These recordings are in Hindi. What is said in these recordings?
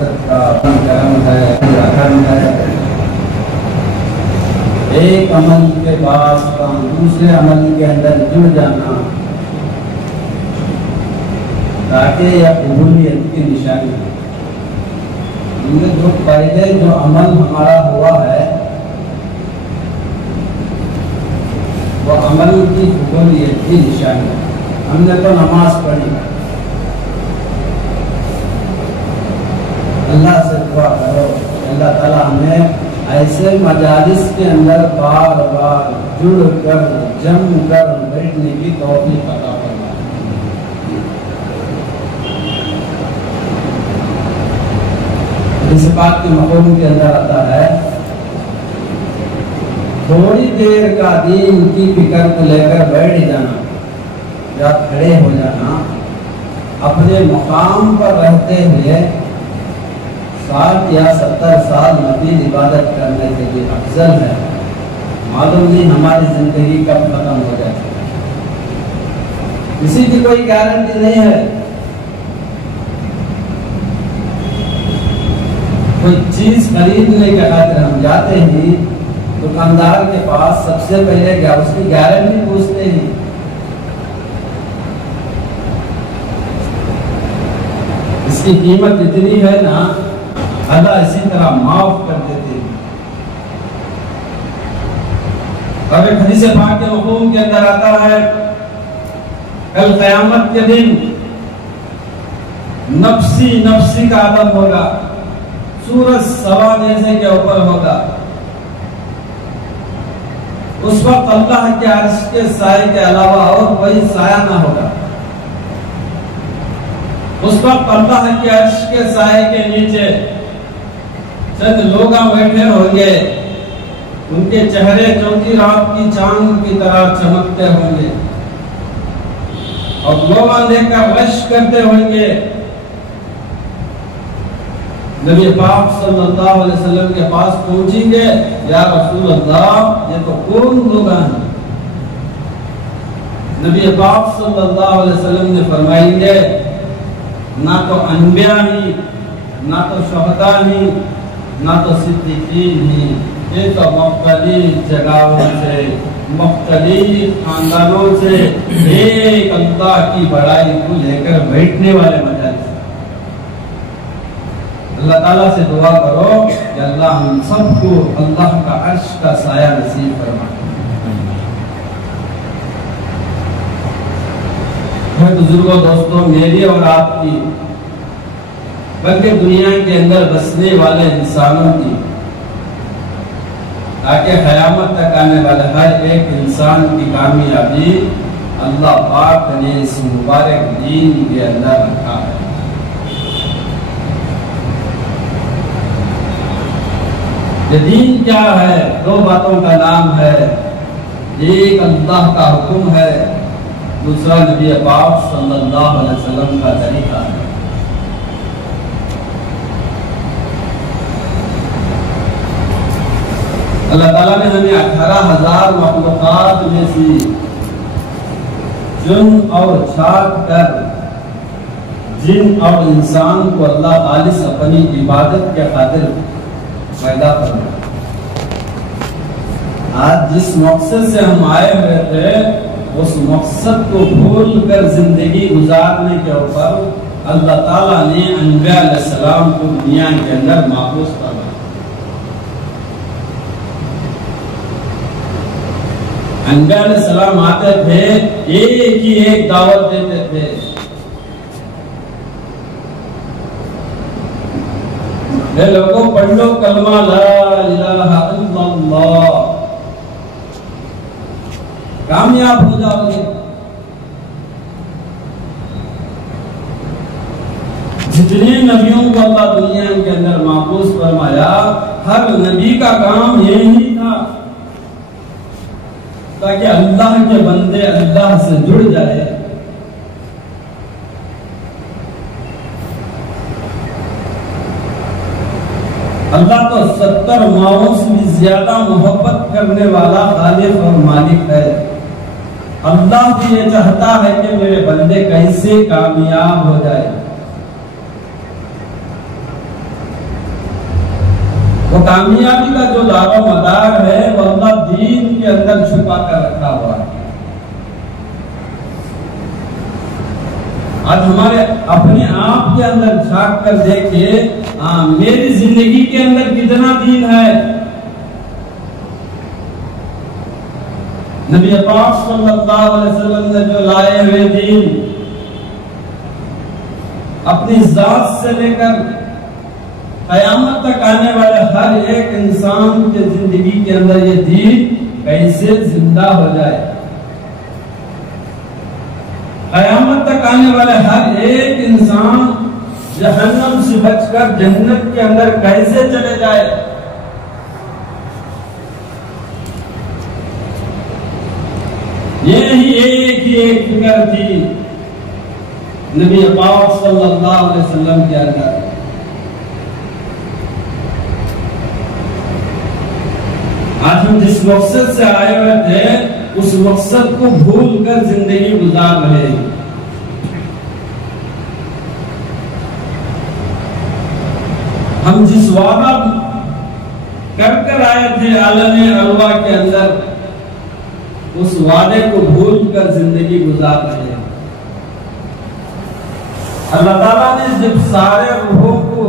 का कर्म है। एक अमल के पास दूसरे अमल के अंदर जुड़ जाना ताकि यह कबूलियत की निशानी है। जो पहले जो अमल हमारा हुआ है वो अमल की कबूलियत की निशानी है। हमने तो नमाज पढ़ी, अल्लाह से दुआ करो अल्लाह ताला हमें ऐसे मजालिस के अंदर बार बार जुड़ कर जम कर बैठने की तौफीक अता फरमाए। इस बात के मक़ूम के अंदर आता है थोड़ी देर का दीन की फिक्र को लेकर बैठ जाना या खड़े हो जाना अपने मुकाम पर रहते हुए 60 या 70 साल मज़ीद इबादत करने के लिए अफजल है। मालूम नहीं हमारी जिंदगी कब खत्म हो जाए, किसी की कोई गारंटी नहीं है। कोई चीज खरीदने के खातिर हम जाते ही दुकानदार के पास सबसे पहले क्या उसकी गारंटी पूछते हैं। इसकी कीमत इतनी है ना, अल्लाह इसी तरह माफ कर देते हैं। और एक हदीस पाक के मफ़हूम के अंदर आता है कल क़यामत के दिन नफ्सी नफ्सी का आलम होगा, सूरज सवा नेज़े के ऊपर होगा। उस वक्त अल्लाह के अर्श के साए के अलावा और कोई साया ना होगा। उस वक्त अल्लाह के अर्श के साए के नीचे चंद लोग बैठे होंगे, उनके चेहरे चौथी रात की चांद की तरह चमकते होंगे और लोग देखकर रश करते होंगे। नबी पाक सल्लल्लाहु अलैहि वसल्लम के पास पहुंचेंगे, या रसूल अल्लाह ये तो कौन लोग हैं? नबी पाक सल्लल्लाहु अलैहि वसल्लम ने फरमाएंगे ना तो अनबिया ही, ना तो शुहदा ही, ना तो सिद्दीकीन ही, ये तो मुख्तलिफ जगहों से मुख्तलिफ खानदानों से एक अल्लाह की बड़ाई को लेकर बैठने वाले मजालिस। अल्लाह ताला से दुआ करो कि अल्लाह हम सबको अल्लाह का अर्श का साया नसीब फरमाए। बुजुर्गों, दोस्तों, मेरी और आपकी बल्कि दुनिया के अंदर बसने वाले इंसानों की ताकि क़यामत तक आने वाले हर एक इंसान की कामयाबी अल्लाह पाक ने इस मुबारक दीन के अंदर रखा है। ये दीन क्या है? दो बातों का नाम है। एक अल्लाह का हुक्म है, दूसरा नबी पाक सल्लल्लाहु अलैहि वसल्लम का तरीका है। अल्लाह ताला ने हमें 18,000 मखलूक़ात में से चुन और छाट कर जिन और इंसान को अल्लाह खालिस अपनी इबादत के खातिर पैदा करना। आज जिस मकसद से हम आए हुए थे उस मकसद को भूल कर जिंदगी गुजारने के ऊपर अल्लाह ताला ने अंबिया अलैहिस्सलाम को दुनिया के अंदर माबूस करना। अंबिया अलैहिस्सलाम आते थे, एक ही एक दावत देते थे। लोगों पढ़ लो कलमा ला इलाहा इल्लल्लाह, कामयाब हो जाओगे। जितने नबियों को अल्लाह दुनिया के अंदर माबूस फरमाया, हर नबी का काम यही था ताकि अल्लाह के बंदे अल्लाह से जुड़ जाए। अल्लाह तो 70 माओं से भी ज्यादा मोहब्बत करने वाला खालिक और मालिक है। अल्लाह भी ये चाहता है कि मेरे बंदे कैसे कामयाब हो जाए। वो कामयाबी का जो दारो मदार है वो अल्लाह दीन के अंदर छुपा कर रखा हुआ है। आज हमारे अपने आप के अंदर झांक कर देखिए, मेरी जिंदगी के अंदर कितना दीन है। नबी पाक सल्लल्लाहु अलैहि वसल्लम ने जो लाए हुए दीन, अपनी जात से लेकर कयामत तक आने वाले हर एक इंसान के जिंदगी के अंदर ये दीन कैसे जिंदा हो जाए। कयामत तक आने वाले हर एक इंसान जहन्नम से बचकर जन्नत के अंदर कैसे चले जाए। ये ही एक फिक्र थी नबी पाक सल्लल्लाहु अलैहि वसल्लम के अंदर। आज हम जिस मकसद से आए हुए थे उस मकसद को भूल कर जिंदगी गुजार रहे हैं। हम जिस वादा कर आए थे आलम अलवा के अंदर, उस वादे को भूल कर जिंदगी गुजार रहे हैं। अल्लाह ताला ने जब सारे रूहों को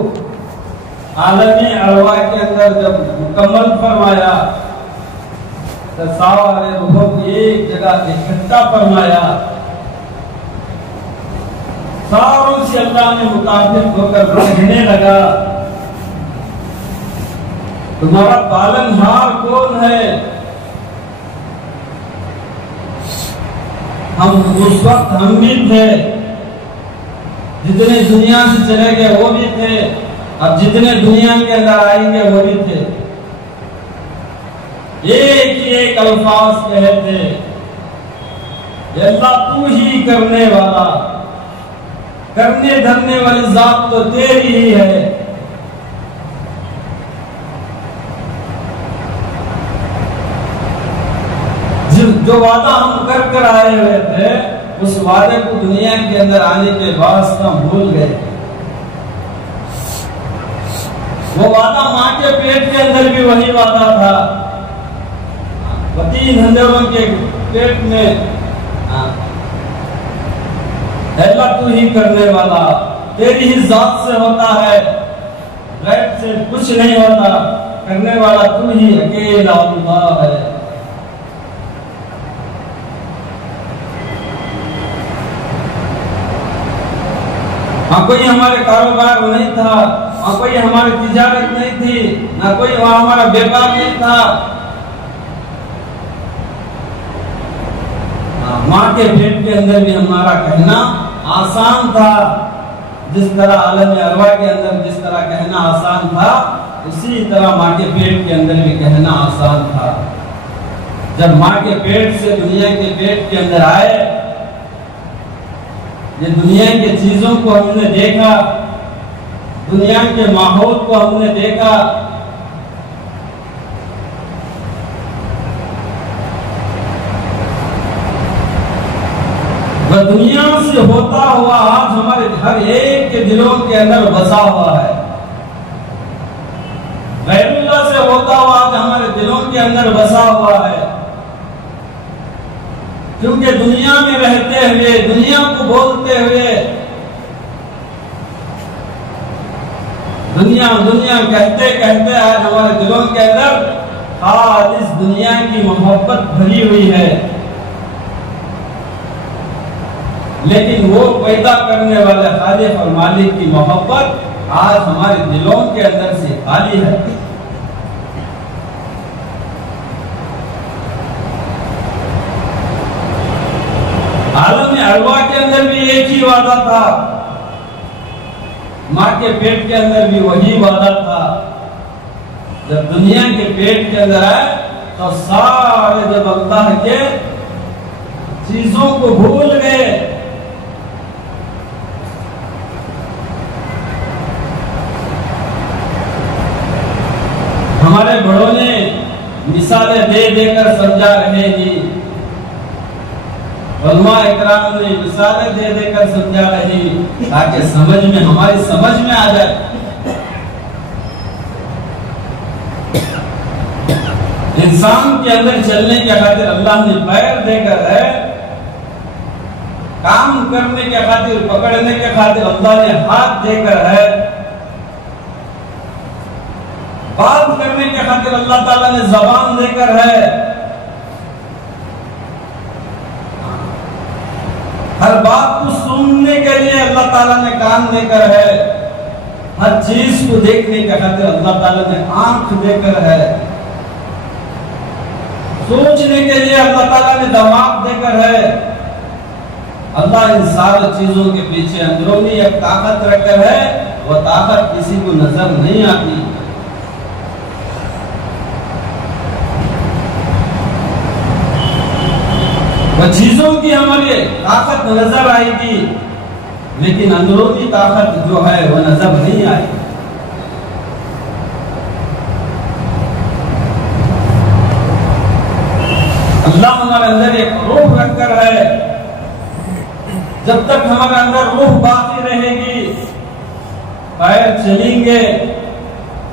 आलम अलवा के अंदर जब मुकम्मल फरमाया तो सारे रूहों को एक जगह इकट्ठा फरमाया। सारों से अल्लाह ने मुताबिक होकर कहने लगा, तुम्हारा पालनहार कौन है। हम उस वक्त हम भी थे, जितने दुनिया से चले गए वो भी थे, अब जितने दुनिया के अंदर आएंगे वो भी थे। एक अल्फाज कहते, अल्लाह तू ही करने वाला, करने धरने वाली जात तो तेरी ही है। जो वादा हम कर आए हुए थे, उस वादे को दुनिया के अंदर आने के बाद हम भूल गए। वो वादा माँ के पेट के अंदर भी वही वादा था। 3 हंजरों के पेट में अल्लाह तू ही करने वाला, तेरी ही जात से होता है, गैर से कुछ नहीं होता, करने वाला तू ही अकेला अल्लाह है। कोई हमारे कारोबार नहीं था, कोई हमारी तिजारत नहीं थी, ना कोई हमारा व्यापार नहीं था। माँ के पेट के अंदर भी हमारा कहना आसान था। जिस तरह आलम अरवा के अंदर जिस तरह कहना आसान था, उसी तरह माँ के पेट के अंदर भी कहना आसान था। जब माँ के पेट से दुनिया के पेट के अंदर आए, ये दुनिया की चीजों को हमने देखा, दुनिया के माहौल को हमने देखा, वह दुनिया से होता हुआ आज हमारे हर एक के दिलों के अंदर बसा हुआ है। गैरुल्लाह से होता हुआ आज हमारे दिलों के अंदर बसा हुआ है। क्योंकि दुनिया में रहते हुए, दुनिया को बोलते हुए, दुनिया दुनिया कहते कहते आज हमारे दिलों के अंदर आज इस दुनिया की मोहब्बत भरी हुई है। लेकिन वो पैदा करने वाले खालिक और मालिक की मोहब्बत आज हमारे दिलों के अंदर से खाली है। आलम अरवा के अंदर भी एक ही वादा था, माँ के पेट के अंदर भी वही वादा था। जब दुनिया के पेट के अंदर आए तो सारे जब अल्लाह के चीजों को भूल गए, हमारे बड़ों ने मिसालें दे देकर समझा रहे हैं, उलमा इकराम ने मिसालें दे देकर समझा रही ताकि समझ में हमारी समझ में आ जाए। इंसान के अंदर चलने के खातिर अल्लाह ने पैर देकर है, काम करने के खातिर, पकड़ने के खातिर अल्लाह ने हाथ देकर है, बात करने के खातिर अल्लाह ताला ने जबान देकर है, हर बात को सुनने के लिए अल्लाह ताला ने कान देकर है, हर चीज को देखने के खातिर अल्लाह ताला ने आंख देकर है, सोचने के लिए अल्लाह ताला ने दिमाग देकर है। अल्लाह इन सारी चीजों के पीछे अंदरूनी एक ताकत रखकर है, वह ताकत किसी को नजर नहीं आती। वह चीजों की हमारी ताकत नजर आएगी, लेकिन अंदरूनी ताकत जो है वह नजर नहीं आएगी। अल्लाह हमारे अंदर एक रूह रखकर है, जब तक हमारे अंदर रूह बाकी रहेगी, पैर चलेंगे,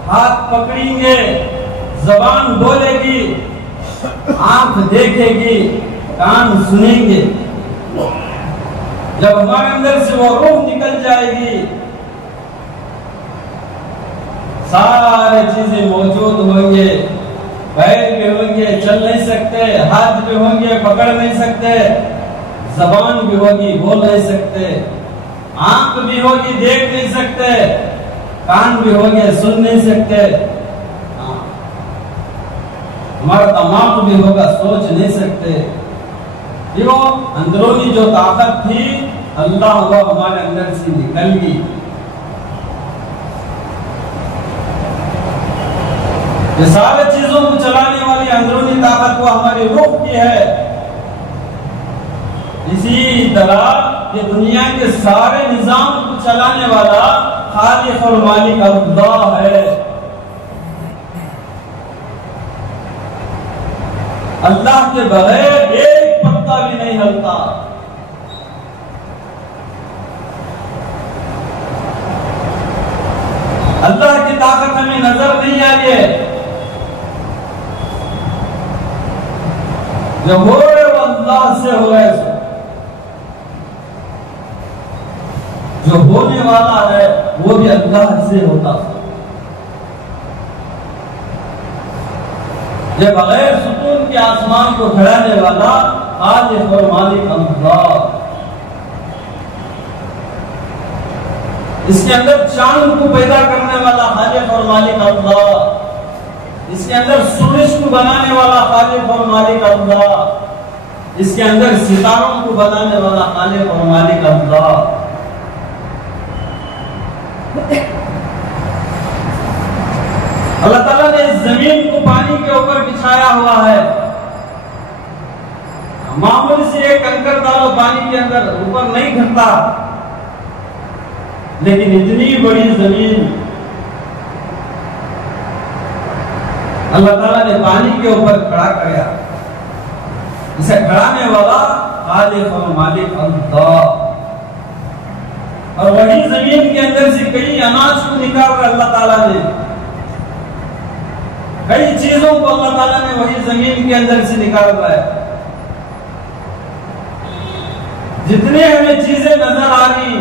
हाथ पकड़ेंगे, जबान बोलेगी, आंख देखेगी, कान सुनेंगे। जब हमारे अंदर से वो रूह निकल जाएगी, सारे चीजें मौजूद होंगे, पैर भी होंगे, चल नहीं सकते, हाथ भी होंगे, पकड़ नहीं सकते, जबान भी होगी, बोल नहीं सकते, आंख भी होगी, देख नहीं सकते, कान भी होंगे, सुन नहीं सकते, हमारा दिमाग भी होगा, सोच नहीं सकते। वो अंदरूनी जो ताकत थी अल्लाह वो हमारे अंदर से निकल गई। ये सारे चीजों को चलाने वाली अंदरूनी ताकत वो हमारी रूह की है। इसी तरह ये दुनिया के सारे निजाम को चलाने वाला खालिक और मालिक अल्लाह है। अल्लाह के बगैर एक पत्ता भी नहीं हिलता। अल्लाह की ताकत हमें नजर नहीं आ रही है। जो हो रहे वो अल्लाह से हो रहे, जो होने वाला है वो भी अल्लाह से होता। ये बगैर सुकून के आसमान को खड़ाने वाला खालिक और मालिक अल्लाह। इसके अंदर चांद को पैदा करने वाला खालिक और मालिक अल्लाह। इसके अंदर सूरज को बनाने वाला खालिक और मालिक अल्लाह। इसके अंदर सितारों को बनाने वाला खालिक और मालिक अल्लाह। अल्लाह ताला ने इस जमीन को पानी के ऊपर बिछाया हुआ है। मामूली से एक कंकर डालो पानी के अंदर, ऊपर नहीं घटता, लेकिन इतनी बड़ी जमीन अल्लाह ताला ने पानी के ऊपर खड़ा किया। इसे खड़ाने वाला खालिक और मालिक अल्लाह। और वही जमीन के अंदर से कई अनाज को निकाल रहा अल्लाह ताला ने, कई चीजों को अल्लाह ताला ने वही जमीन के अंदर से निकाल रहा है। जितने हमें चीजें नजर आ रही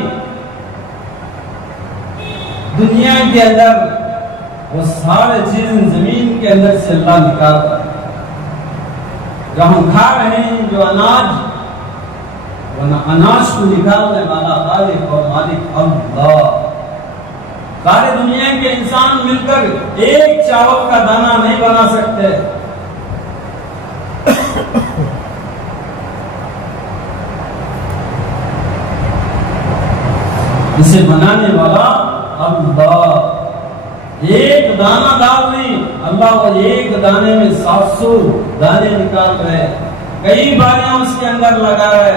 दुनिया के अंदर, वो सारे चीजें जमीन के अंदर से अल्लाह निकाल रहा है। जो हम खा रहे हैं, जो अनाज, वो अनाज को निकालने वाला खालिक और मालिक अल्लाह। सारे दुनिया के इंसान मिलकर एक चावल का दाना नहीं बना सकते। इसे बनाने वाला अल्लाह। एक दाना डाल दी, अल्लाह वो एक दाने में 700 दाने निकाल रहे, कई बारियां उसके अंदर लगा रहे।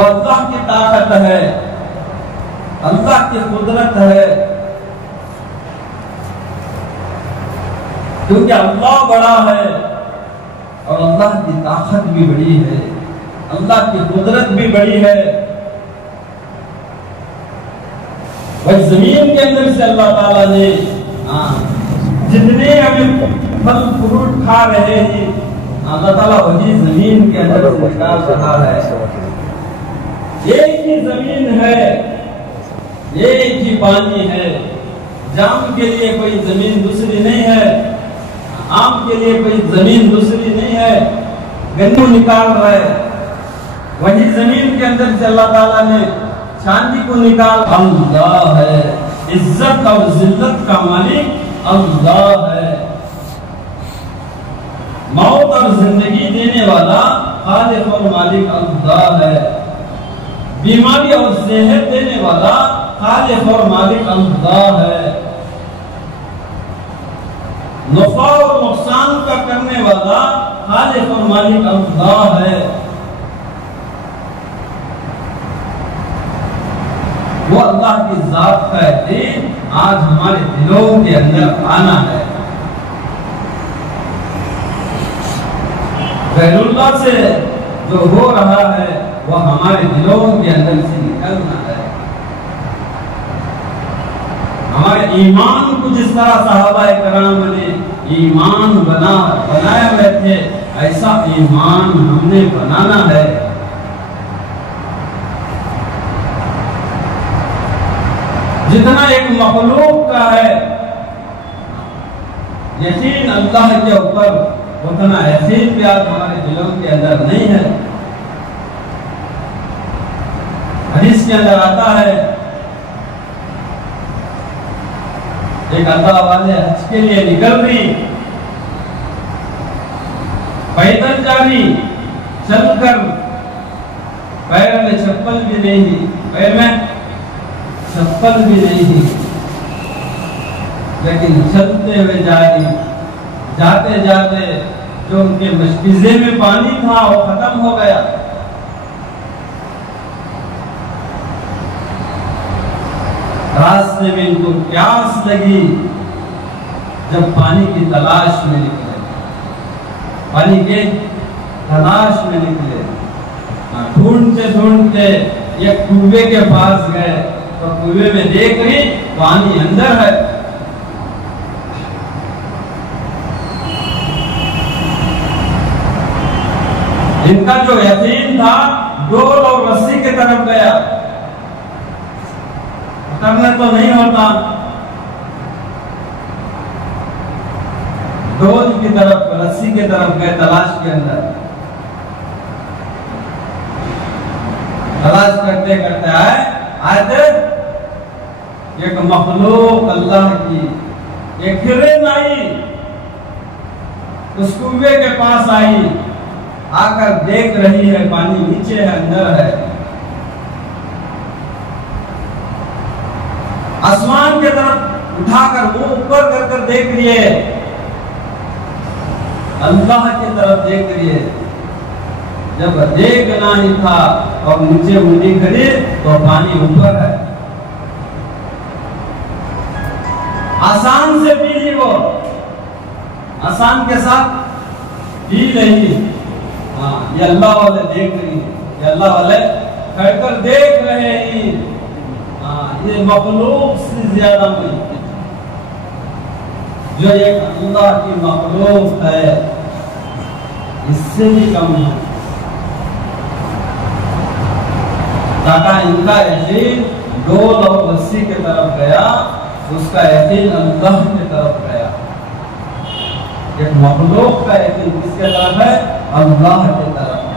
अल्लाह की ताकत है, अल्लाह की कुदरत है, क्योंकि अल्लाह बड़ा है और अल्लाह की ताकत भी बड़ी है, अल्लाह की कुदरत भी बड़ी है। वह जमीन के अंदर से अल्लाह ताला ने जितने अभी फल फ्रूट खा रहे हैं अल्लाह ताला वही जमीन के अंदर से निकाल रहा है। एक ही जमीन है, एक ही पानी है, जाम के लिए कोई जमीन दूसरी नहीं है, आम के लिए कोई जमीन दूसरी नहीं है। गन्नू निकाल रहा है, वही जमीन के अंदर से अल्लाह ताला ने चांदी को निकाल। अल्लाह है, इज्जत और जिल्लत का मालिक अल्लाह है। मौत और जिंदगी देने वाला खालिक और मालिक अल्लाह है। बीमारी और सेहत देने वाला खालिक और मालिक अल्लाह है। नफा और नुकसान का करने वाला खालिक और मालिक अल्लाह है। वो अल्लाह की जात का यकीन आज हमारे दिलों के अंदर आना है। गैरुल्लाह से जो हो रहा है वह हमारे दिलों के अंदर से निकलना है। हमारे ईमान को जिस तरह सहाबाए कराम ने ईमान बनाए हुए थे, ऐसा ईमान हमने बनाना है। जितना एक मखलूक का है यकीन अल्लाह के ऊपर, उतना यकीन भी आज हमारे दिलों के अंदर नहीं है। हदीस के अंदर आता है एक अल्लाह वाले हज के लिए निकल रही, पैदल जा रही, चलकर, पैर में चप्पल भी नहीं, पैर में चप्पल भी नहीं, लेकिन चलते हुए जा रही। जाते जाते जो उनके मशकीज़े में पानी था वो खत्म हो गया। रास्ते में इनको प्यास लगी, जब पानी की तलाश में निकले, पानी के तलाश में निकले, ढूंढते ढूंढते एक कुएं के पास गए तो कुएं में देख रही पानी अंदर है। इनका जो यकीन था डोल और रस्सी की तरफ गया, करना तो नहीं होता, डोल की तरफ, रस्सी की तरफ गए तलाश के अंदर। तलाश करते करते आए थे एक मखलूक अल्लाह की, एक हिरन आई, उस कुएं के पास आई, आकर देख रही है पानी नीचे है, अंदर है। आसमान की तरफ उठाकर वो ऊपर कर कर देख रही है, अल्लाह की तरफ देख रही है। जब देखना ही था और नीचे मुंडी खड़ी तो पानी ऊपर है। आसान से पी ली वो, आसान के साथ पी रही। हाँ, ये अल्लाह वाले देख रही है, ये अल्लाह वाले खड़कर देख रहे हैं। ये मखलूक से ज्यादा नहीं, जो एक अल्लाह की मखलूक है इससे भी कम है। ताका इनका यकीन डोल और रस्सी की तरफ गया, उसका यकीन अल्लाह की तरफ गया। एक मखलूक का यकीन किसके तरफ है? अल्लाह की तरफ है।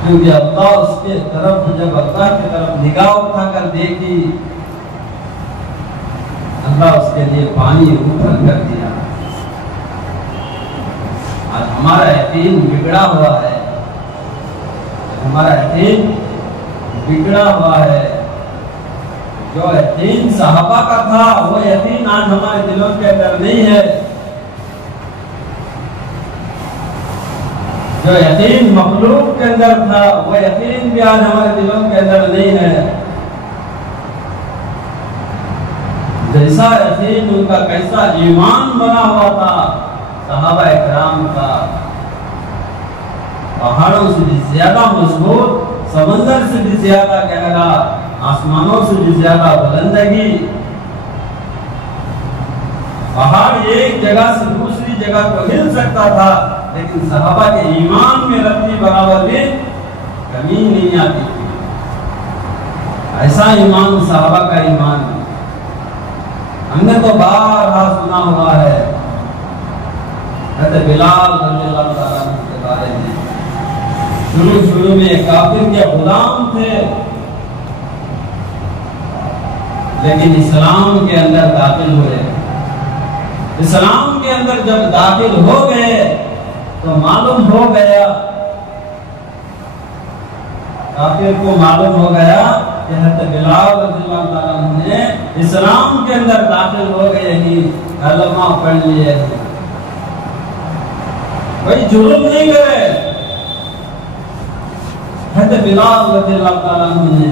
क्योंकि अल्लाह उसके तरफ, जब अल्लाह की तरफ निगाह उठाकर देखी, अल्लाह उसके लिए पानी ऊपर कर दिया। आज हमारा यकीन बिगड़ा हुआ है, हमारा यकीन बिगड़ा हुआ है। जो यकीन सहाबा का था वो यकीन आज हमारे दिलों के अंदर नहीं है। जो यकीन मखलूक के अंदर था वो यकीन भी आज हमारे दिलों के अंदर नहीं है। जैसा यकीन उनका कैसा ईमान बना हुआ था सहाबा इकराम का, पहाड़ों से भी ज्यादा मजबूत, समंदर से भी ज्यादा गहरा, आसमानों से भी ज्यादा बुलंदगी। पहाड़ एक जगह से दूसरी जगह को हिल सकता था, लेकिन सहाबा के ईमान में रत्ती बराबर भी कमी नहीं आती थी। ऐसा ईमान सहाबा का ईमान है। हमने तो बार सुना हुआ है बिलाल रज़ियल्लाहु ताला अन्हु के बारे में। शुरू में काफिर के गुलाम थे, लेकिन इस्लाम के अंदर दाखिल हुए। इस्लाम के अंदर जब दाखिल हो गए तो मालूम हो गया, काफिर को मालूम हो गया कि हज़रत बिलाल रज़ियल्लाहु ताला अन्हु ने इस्लाम के अंदर दाखिल हो गए ही कलमा पढ़ लिए, भाई जुल्म नहीं करे। हज़रत बिलाल रज़ियल्लाहु ताला अन्हु ने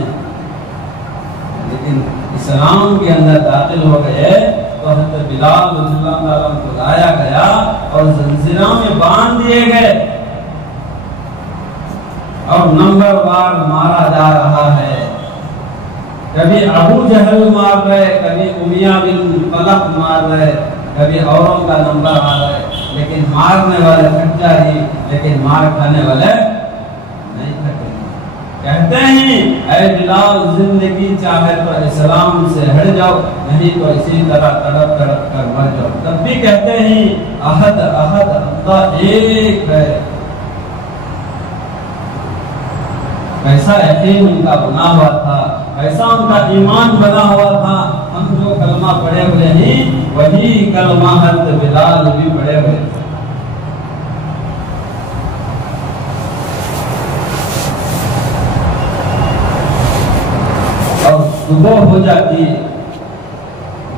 लेकिन इस्लाम के अंदर दाखिल हो गए तो हज़रत बिलाल रज़ियल्लाहु ताला अन्हु को लाया गया और जंजीरों में बांध दिए गए और नंबरवार मारा जा रहा है। कभी अबू जहल मार रहे, कभी उमिया बिन फलक मार रहे, कभी औरों का नंबर आ रहे, लेकिन मारने वाले खट्टा ही, लेकिन मार खाने वाले नहीं खट्टे। कहते हैं ऐ बिलाल जिंदगी चाहे तो इस्लाम से हट जाओ, नहीं तो इसी तरह तड़प तड़प कर मर जाओ। तब भी कहते हैं अहद अहद अल्लाह एक है। कैसा यकीन उनका बना हुआ था, ऐसा उनका ईमान बना हुआ था। हम जो कलमा पढ़े हुए हैं वही कलमा हज़रत बिलाल भी पढ़े हुए थे। और सुबह हो जाती,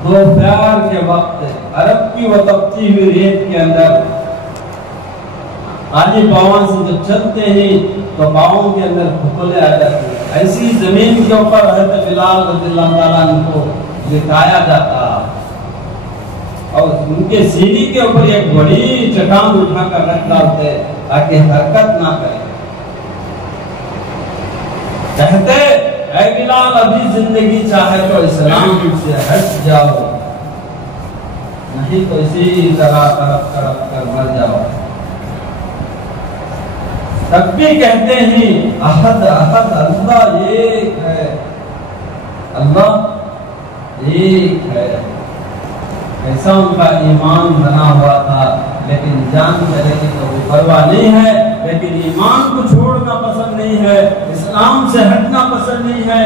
दोपहर के वक्त अरब की वो तपती हुई रेत के अंदर आजी पाँव से जब चलते हैं तो पाँव के अंदर फुफुले आ जाते हैं। ऐसी जमीन के ऊपर हज़रत बिलाल रज़ियल्लाहु ताला अन्हु को लिटाया जाता और उनके सीने के ऊपर एक बड़ी चट्टान उठाकर रख डालते ताकि हरकत ना करे। कहते ऐ बिलाल अभी जिंदगी चाहे तो इस्लाम से हट जाओ, नहीं तो इसी तरह तड़प तड़प कर मर जाओ। तब भी कहते हैं अहद अहद अल्लाह एक है, अल्लाह एक है। ऐसा उनका ईमान बना हुआ था, लेकिन जान चलेगी तो वो परवाह नहीं है, लेकिन ईमान को छोड़ना पसंद नहीं है, इस्लाम से हटना पसंद नहीं है।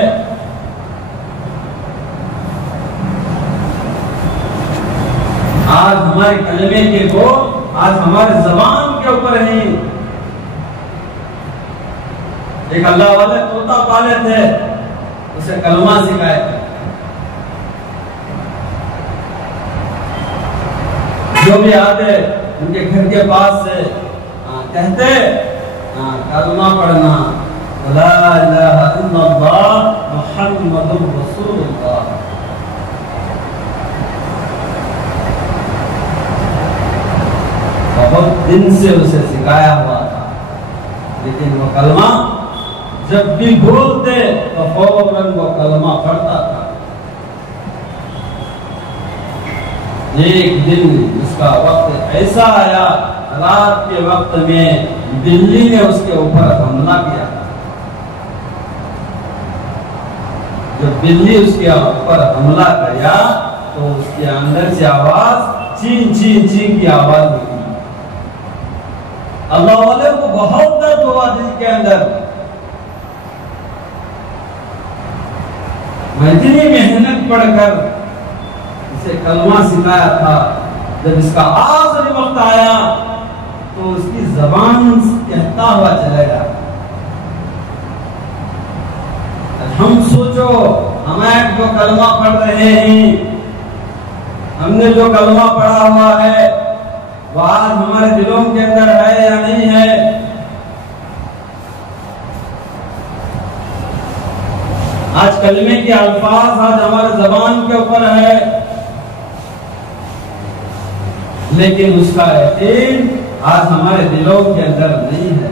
आज हमारे कलमे के बोल आज हमारे जबान के ऊपर नहीं। एक अल्लाह वाले तोता पाले थे, उसे कलमा सिखाए थे। जो भी आते उनके घर के पास से कहते कलमा पढ़ना, ला इलाहा इल्लल्लाह मुहम्मदुर रसूलुल्लाह। बहुत दिन से उसे सिखाया हुआ था, लेकिन वो कलमा जब भी बोलते तो फौरन वो कलमा पढ़ता था। एक दिन उसका वक्त ऐसा आया, रात के वक्त में बिल्ली ने उसके ऊपर हमला किया। जब बिल्ली उसके ऊपर हमला किया तो उसके अंदर से आवाज चीं चीं चीं की आवाज निकली। अल्लाह वाले को बहुत दर्द हुआ दिल के अंदर। मैं इतनी मेहनत पढ़कर इसे कलमा सिखाया था, जब इसका आखिरी वक्त आया तो उसकी जबान कहता हुआ चलेगा। हम सोचो, हम जो कलमा पढ़ रहे हैं, हमने जो कलमा पढ़ा हुआ है वो आज हमारे दिलों के अंदर है या नहीं है। आज कलमे के अल्फाज आज हमारे जबान के ऊपर है, लेकिन उसका यकीन आज हमारे दिलों के अंदर नहीं है।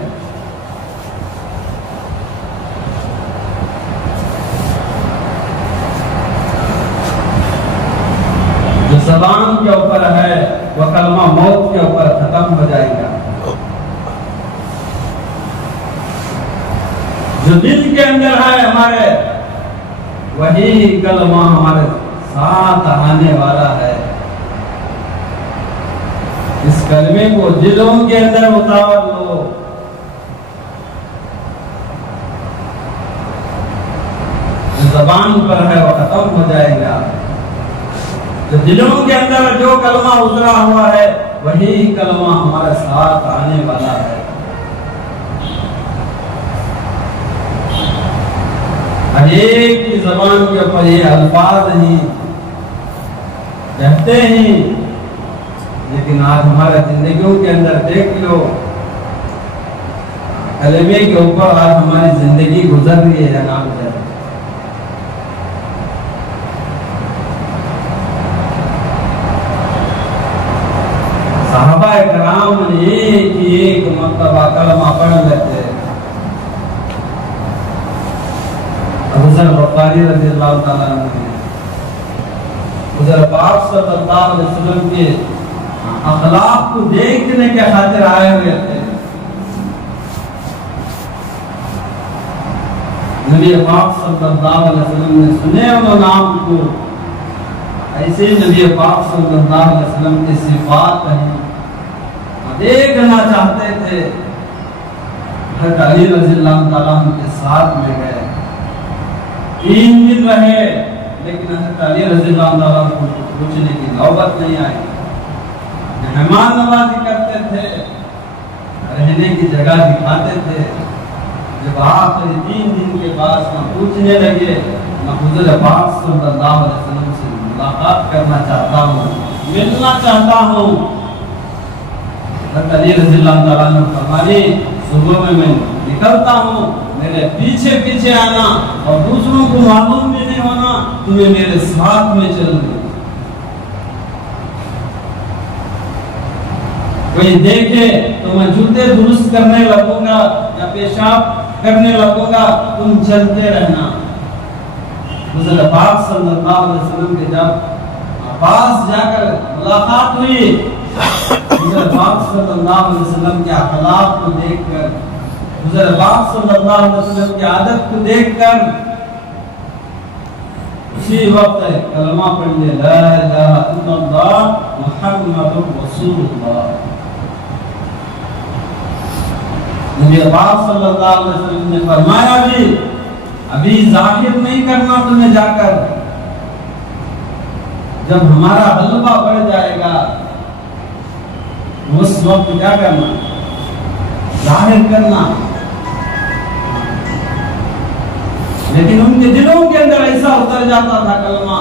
खत्म हो जाएगा। जो दिल के अंदर है हमारे, वही कलमा हमारे साथ आने वाला है। इस कलमे को दिलों के अंदर उतार लो। जो ज़बान पर है वो खत्म हो जाएगा। जो दिलों के अंदर जो कलमा उतरा हुआ है, वही कलमा हमारे साथ आने वाला है। हर एक की ज़बान के ऊपर ये अल्फाज ही कहते हैं, लेकिन आज हमारे जिंदगियों के अंदर देख लो, कलमे के ऊपर आज हमारी जिंदगी गुजर रही है या ना गुजर रही है। सहाबा किराम एक मर्तबा कलमा पढ़ लेते। अबू ज़र गफ़ारी रज़ियल्लाहु ताला अन्हु हुज़ूर पाक सल्लल्लाहु अलैहि वसल्लम के अखलाक को देखने के खातिर आए हुए थे। नबी पाक सल्लल्लाहु अलैहि वसल्लम ने सुने उन नाम को, ऐसे नबी पाक सल्लल्लाहु अलैहि वसल्लम की सिफात कहीं देखना चाहते थे। हज़रत अली रज़ियल्लाहु ताला अन्हु के साथ में गए, 3 दिन रहे, लेकिन हज़रत अली रज़ियल्लाहु ताला अन्हु को पूछने की नौबत नहीं आई। मेहमान नवाजी करते थे, रहने की जगह दिखाते थे। जब आखिरी 3 दिन के बाद न पूछने लगे, मैं हुज़ूर पाक सल्लल्लाहु अलैहि वसल्लम से मुलाकात करना चाहता हूँ, मिलना चाहता हूँ। हज़रत अली रज़ियल्लाहु ताला अन्हु फरमाए, सुबह में मैं निकलता हूँ, मेरे पीछे पीछे आना और दूसरों को मालूम भी नहीं होना, तुम्हें मेरे साथ में चलना। कोई देखे तो मैं जूते दुरुस्त करने लगूंगा या पेशाब करने लगूंगा, तुम चलते रहना। हुज़ूर पाक सल्लल्लाहु अलैहि वसल्लम के जब पास जाकर मुलाकात हुई, हुज़ूर पाक सल्लल्लाहु अलैहि वसल्लम के अखलाक को देखकर, हुज़ूर पाक सल्लल्लाहु अलैहि वसल्लम की आदत को देखकर उसी वक्त कलमा पढ़ ले, ला इलाहा इल्लल्लाह मुहम्मदुर रसूलुल्लाह। नबी पाक सल्लल्लाहु अलैहि वसल्लम ने फरमाया, भी अभी जाहिर नहीं करना तुम्हें जाकर, जब हमारा हलवा बढ़ जाएगा उस वक्त क्या करना, जाहिर करना। लेकिन उनके दिलों के अंदर ऐसा उतर जाता था कलमा।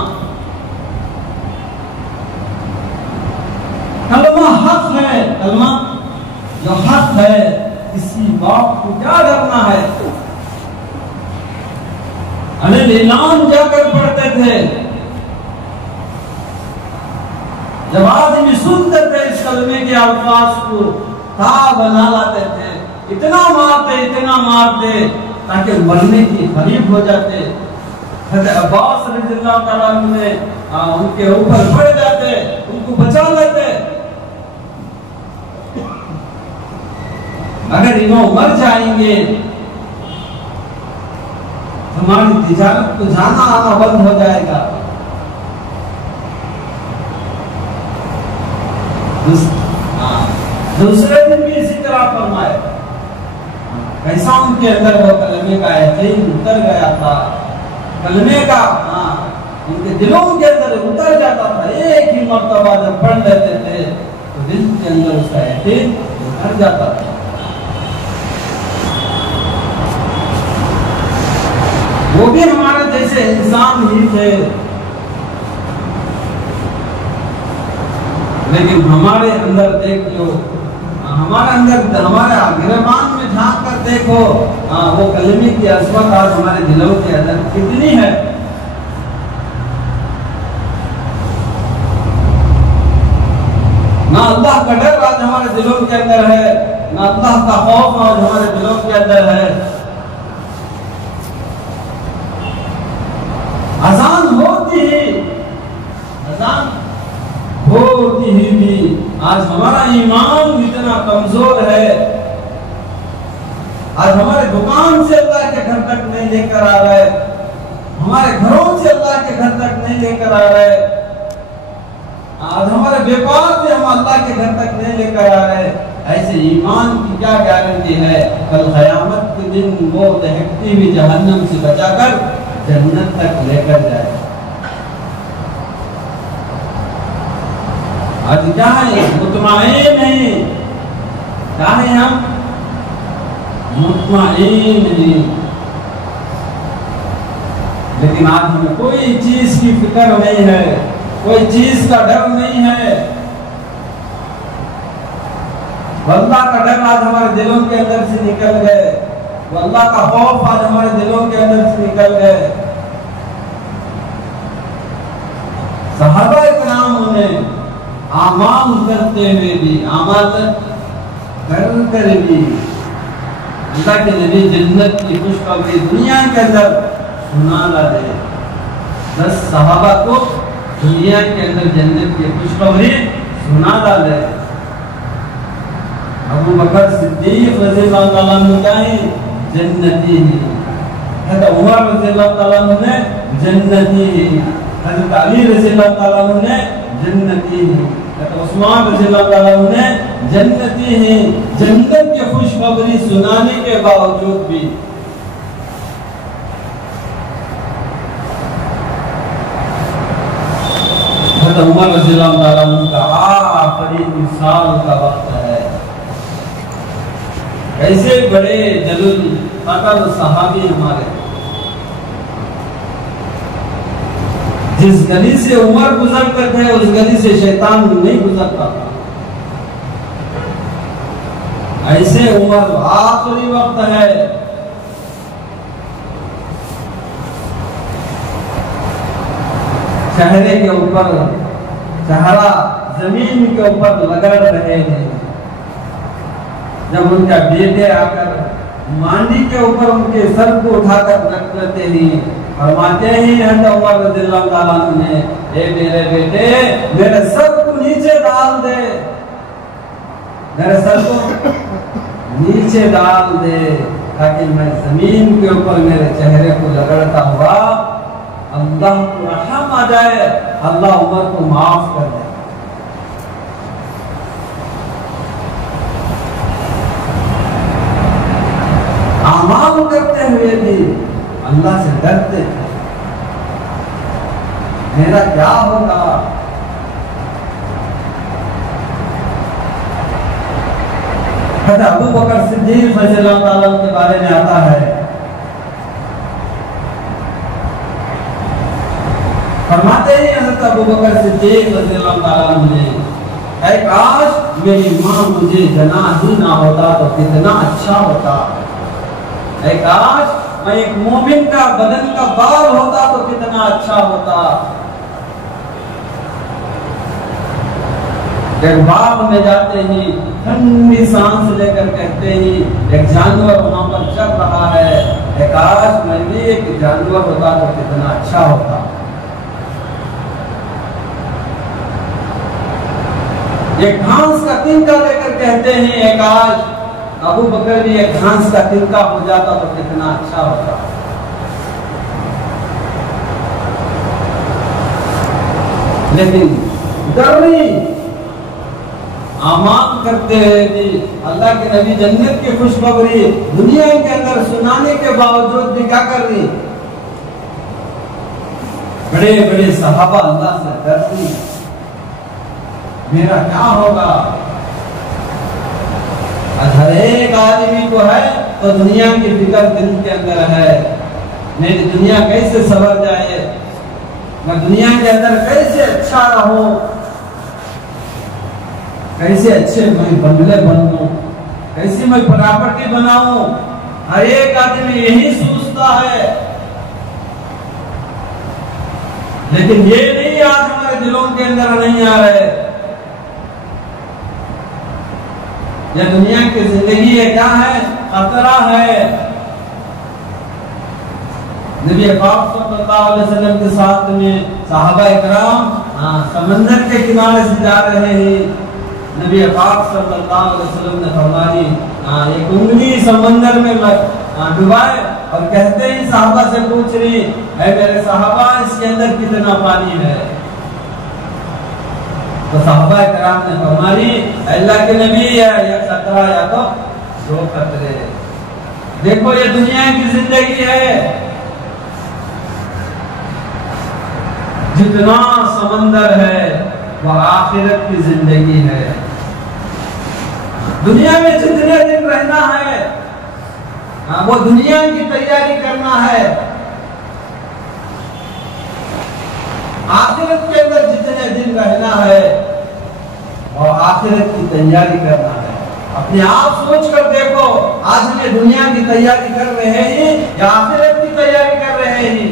कलमा हक है, कलमा जो हक है, किसी बात को क्या डरना है। अनिल इलान जाकर पढ़ते थे, जब आदमी सुनते थे इस कलमे के अल्फाज को, था बना लाते थे, इतना मारते ताकि मरने की करीब हो जाते। हज़रत अब्बास रज़ियल्लाहु ताला अन्हु ने उनके ऊपर पड़ जाते, उनको बचा लेते। अगर इन्हों मर जाएंगे, हमारी तिजारत को जाना आना बंद हो जाएगा। दूसरे दिन भी इसी तरह फरमाए, कैसा उनके अंदर वो कलमे का यकीन उतर गया था, कलमे का उनके दिलों के अंदर उतर जाता था। एक ही मर्तबा जब पढ़ लेते थे तो दिल के अंदर उसका यकीन उतर जाता था। वो भी हमारे जैसे इंसान ही थे, लेकिन हमारे अंदर देख लो, हमारे अंदर, हमारे गिरबान में झांक कर देखो, वो कलमे की अज़मत आज हमारे दिलों के अंदर कितनी है। ना अल्लाह का डर आज हमारे दिलों के अंदर है, ना अल्लाह का खौफ आज हमारे दिलों के अंदर है। अजान होती ही भी आज हमारा ईमान इतना कमजोर है, आज हमारे दुकान से अल्लाह के घर तक नहीं लेकर आ रहे, हमारे घरों से अल्लाह के घर तक नहीं लेकर आ रहे, आज हमारे व्यापार से हम अल्लाह के घर तक नहीं लेकर आ रहे। ऐसे ईमान की क्या गारंटी है कल क़यामत के दिन वो दहकती हुई जहन्नम से बचाकर जन्नत तक लेकर जाए। आज क्या है, मुतमईन नहीं, क्या है हम मुतमईन नहीं, लेकिन आज हमें कोई चीज की फिक्र नहीं है, कोई चीज का डर नहीं है। अल्लाह का डर आज हमारे दिलों के अंदर से निकल गए, अल्लाह का खौफ आज हमारे दिलों के अंदर से निकल गए। सहाबा इकराम ने आमाल करते हुए भी, आमाल कर भी अल्लाह के नबी जन्नत की खुशखबरी दुनिया के अंदर सुना दे। 10 सहाबा को दुनिया के अंदर जन्नत की खुशखबरी सुना दे। अबू बकर सिद्दीक रज़ियल्लाहु ताला अन्हु क्या है, जन्नती है। हज़रत उमर रज़ियल्लाहु ताला अन्हु ने जन्नती है, हज़रत अली रज़ियल्लाहु ताला अन्हु ने जन्नती है, हज़रत उस्मान रज़ियल्लाहु ताला अन्हु ने जन्नती है। जन्नत की खुशखबरी सुनाने के बावजूद भी हज़रत उमर रज़ियल्लाहु ताला अन्हु का आखिरी मिसाल का वक्त है। ऐसे बड़े जलील अकल सहाबी हमारे, जिस गली से उमर गुजरते थे उस गली से शैतान नहीं गुजरता था। ऐसे उमर आखिरी वक्त है, चेहरे के ऊपर चेहरा जमीन के ऊपर लगड़ रहे हैं। जब उनका बेटे आकर मांडी के ऊपर उनके सर को उठाकर रख लेते हैं, फरमाते हैं हज़रत उमर रज़ियल्लाहु ताला अन्हु ने, ए मेरे बेटे मेरे सर को नीचे डाल दे, मेरे सर को नीचे डाल दे, ताकि मैं जमीन के ऊपर मेरे चेहरे को लगड़ता हुआ अल्लाह को रहम आ जाए, अल्लाह उमर को माफ कर दे। आमाल करते हुए भी अल्लाह से डरते थे, मेरा क्या होगा। अबू बकर सिद्दीक रज़ियल्लाहु ताला अन्हु के बारे में आता है, फरमाते हैं हज़रत अबू बकर सिद्दीक रज़ियल्लाहु ताला अन्हु ने, ऐ काश मेरी माँ मुझे जना ही ना होता तो कितना अच्छा होता, ऐ काश मैं एक मोमिन का बदन का बाल होता तो कितना अच्छा होता। एक बाग में जाते ही ठंडी सांस लेकर कहते ही एक जानवर वहां पर चल रहा है, ऐ काश मैं भी एक जानवर होता तो कितना अच्छा होता। एक घास का तिनका लेकर कहते हैं, ऐ काश अबू बकर भी एक घास का तिनका हो जाता तो कितना अच्छा होता। लेकिन डरनी आमान करते हैं अल्लाह के नबी जन्नत की खुशखबरी दुनिया के अंदर सुनाने के बावजूद भी क्या कर रही, बड़े बड़े सहाबा अल्लाह से डरती, मेरा क्या होगा। हर एक आदमी को है तो दुनिया की फिक्र दिल के अंदर है, मेरी दुनिया कैसे संवर जाए, मैं दुनिया के अंदर कैसे अच्छा रहूं, कैसे अच्छे मैं बंगले बनूं, कैसे मैं प्रॉपर्टी बनाऊं। हर एक आदमी यही सोचता है, लेकिन ये नहीं आज हमारे दिलों के अंदर नहीं आ रहे। यह दुनिया की जिंदगी है, क्या है, खतरा है। नबी पाक सल्लल्लाहु अलैहि वसल्लम के साथ में सहाबा इकराम समंदर के किनारे से जा रहे हैं। नबी पाक सल्लल्लाहु अलैहि वसल्लम ने फरमाई, एक उंगली समंदर में डुबाए और कहते ही साहबा से पूछ रही, है मेरे साहबा इसके अंदर कितना पानी है? तो साहबा कराम ने फरमाई, अल्लाह के नबी है या खतरा या तो 2 खतरे। देखो ये दुनिया की जिंदगी है, जितना समंदर है वह आखिरत की जिंदगी है। दुनिया में जितने दिन रहना है वो दुनिया की तैयारी करना है। आखिरत के अंदर जितने दिन रहना है और आखिरत की तैयारी करना है। अपने आप सोच कर देखो, आज हमें दुनिया की तैयारी कर रहे हैं या आखिरत की तैयारी कर रहे हैं?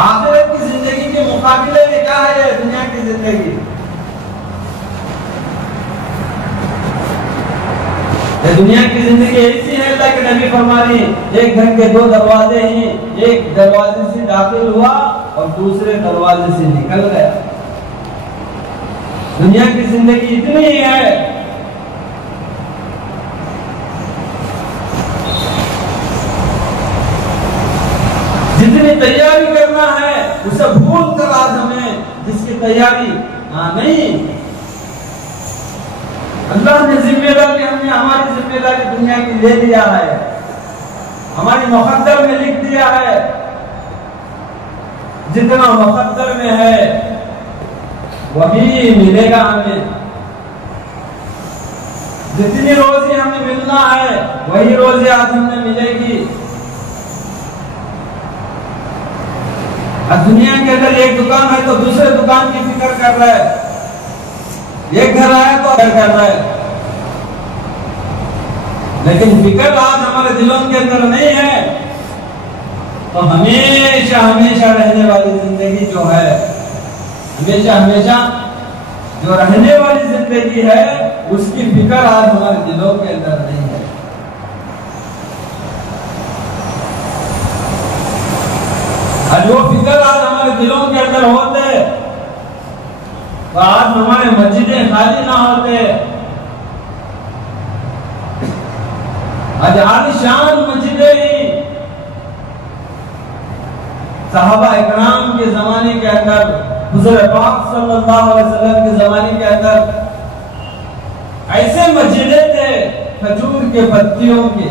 आखिरत की जिंदगी के मुकाबले में क्या है दुनिया की जिंदगी? ये दुनिया की जिंदगी ऐसी है, अल्लाह के नबी फरमानी, एक घर के 2 दरवाजे ही, एक दरवाजे से दाखिल हुआ और दूसरे दरवाजे से निकल गया। दुनिया की जिंदगी इतनी ही है। जितनी तैयारी करना है उसे भूल कर आज हमें जिसकी तैयारी नहीं, अल्लाह ने जिम्मेदारी, हमने हमारी जिम्मेदारी दुनिया की ले लिया है, हमारी मुकद्दर में लिख दिया है। जितना मुकद्दर में है वही मिलेगा हमें। जितनी रोजी हमें मिलना है वही रोजी आज हमें मिलेगी। दुनिया के अंदर एक दुकान है तो दूसरे दुकान की फिक्र कर रहा है, एक घर आया तो घर कर रहा है, लेकिन फिक्र आज हमारे दिलों के अंदर नहीं है। तो हमेशा हमेशा रहने वाली जिंदगी जो है, हमेशा हमेशा जो रहने वाली जिंदगी है उसकी फिक्र आज हमारे दिलों के अंदर नहीं है। और जो फिक्र आज हमारे दिलों के अंदर होते तो आज हमारे मस्जिदें खाली ना होते। आज आलीशान मस्जिदें ही सहाबा इकराम के जमाने के अंदर, हुज़ूर पाक सल्लल्लाहु अलैहि वसल्लम के जमाने के अंदर ऐसे मस्जिदें थे खजूर के पत्तियों के।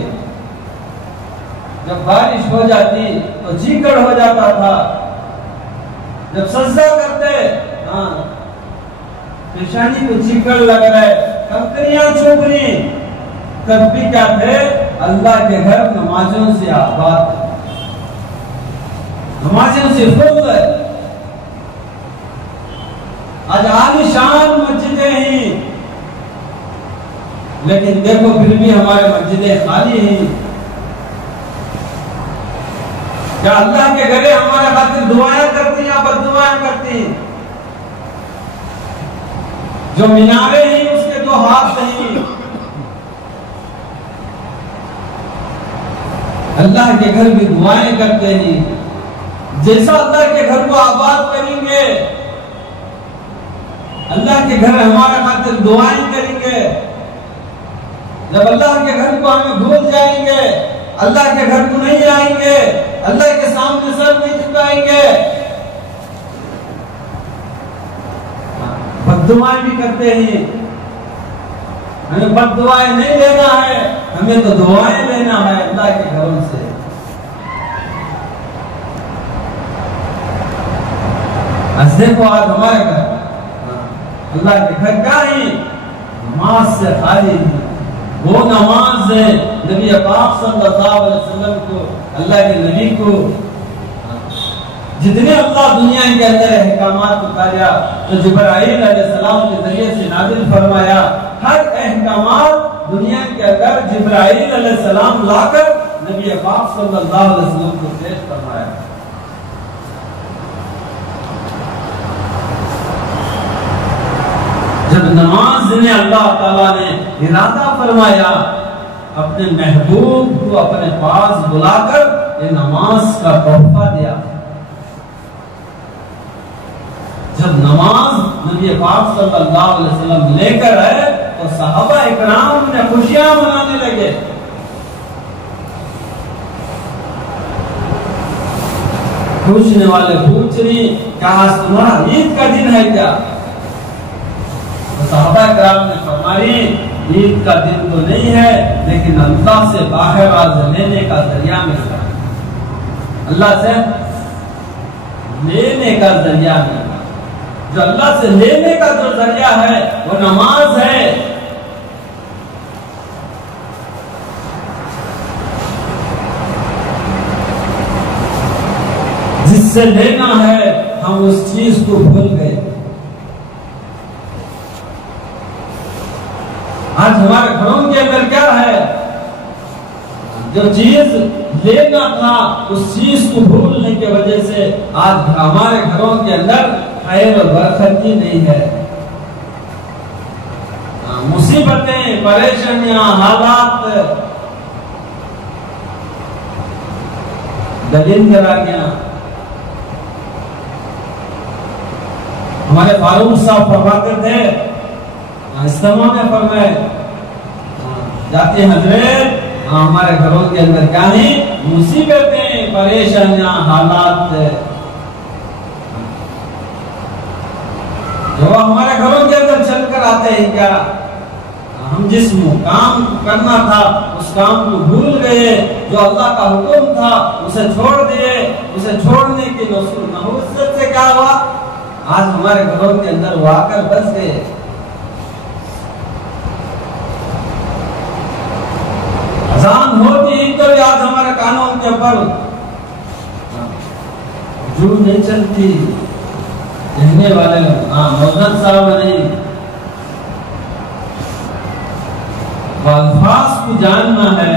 जब बारिश हो जाती तो चीकड़ हो जाता था। जब सजदा करते पेशानी को चीकड़ लग रहे, कंकरियां चुभ रही, तब भी क्या थे? अल्लाह के घर नमाजों से आबाद, नमाजों से फुल। आज आलीशान मस्जिदें ही, लेकिन देखो फिर भी हमारे मस्जिदें खाली हैं। क्या अल्लाह के घरे हमारे खातिर दुआएं करती या बद्दुआएं करती? जो मीनारे हैं उसके 2 हाथ नहीं। अल्लाह के घर भी दुआएं करते हैं। जैसा अल्लाह के घर को आबाद करेंगे, अल्लाह के घर हमारे खातिर दुआएं करेंगे। जब अल्लाह के घर को हमें भूल जाएंगे, अल्लाह के घर को नहीं आएंगे, अल्लाह के सामने सर नहीं झुकाएंगे, बद्दुआएं भी करते हैं। हमें बद्दुआएं नहीं लेना है, हमें तो दुआएं लेना है अल्लाह के घरों से। आज देखो आज हमारे घर अल्लाह के घर का ही नमाज से खाली है। वो नमाज है नबी पाक सल्लल्लाहु अलैहि वसल्लम को, अल्लाह के नबी को जितने अल्लाह दुनिया के अंदर अहकामात उतारा तो जिब्राइल अलैहिस्सलाम के जरिए से नाज़िल फरमाया, हर अहकामात दुनिया के अंदर जिब्राइल अलैहिस्सलाम लाकर नबी पाक सल्लल्लाहु अलैहि वसल्लम को पेश फरमाया। जब नमाज ने अल्लाह ताला ने इरादा फरमाया, अपने महबूब को अपने पास बुलाकर ये नमाज का तोहफा दिया। जब जब नमाज नबी पाक सल्लल्लाहु अलैहि वसल्लम लेकर आए तो सहाबा इकराम ने खुशियां मनाने लगे। पूछने वाले पूछ रही क्या आज तुम्हारा ईद का दिन है क्या? तो सहाबा इकराम ने फरमाया ईद का दिन तो नहीं है, लेकिन अल्लाह से बाहर आज लेने का जरिया मिलता है। अल्लाह से लेने का जरिया मिलता है। जो अल्लाह से लेने का जो जरिया है वो नमाज है। जिससे लेना है हम उस चीज को भूल गए। आज हमारे घरों के अंदर क्या है? जो चीज लेना था उस चीज को भूलने की वजह से आज हमारे घरों के अंदर खैर और बरकत ही नहीं है। मुसीबतें, परेशानियां, हालात, दलिंदर आ गया। हमारे फारूक साहब फरमाते थे, इस्तेमा में फरमाए जाते हजरत हमारे घरों के अंदर क्या है? मुसीबतें, परेशानियां, हालात जो हमारे घरों के अंदर चलकर आते हैं। क्या हम जिस काम करना था उस काम को भूल गए, जो अल्लाह का हुक्म था उसे छोड़ दिए। उसे छोड़ने की नहुसत से क्या हुआ? आज हमारे घरों के अंदर वो आकर बस गए। अजान होती ही तो आज हमारे कानों के ऊपर जू नहीं चलती। कहने वाले मौजूद साहब नहीं, अल्फाज को जानना है।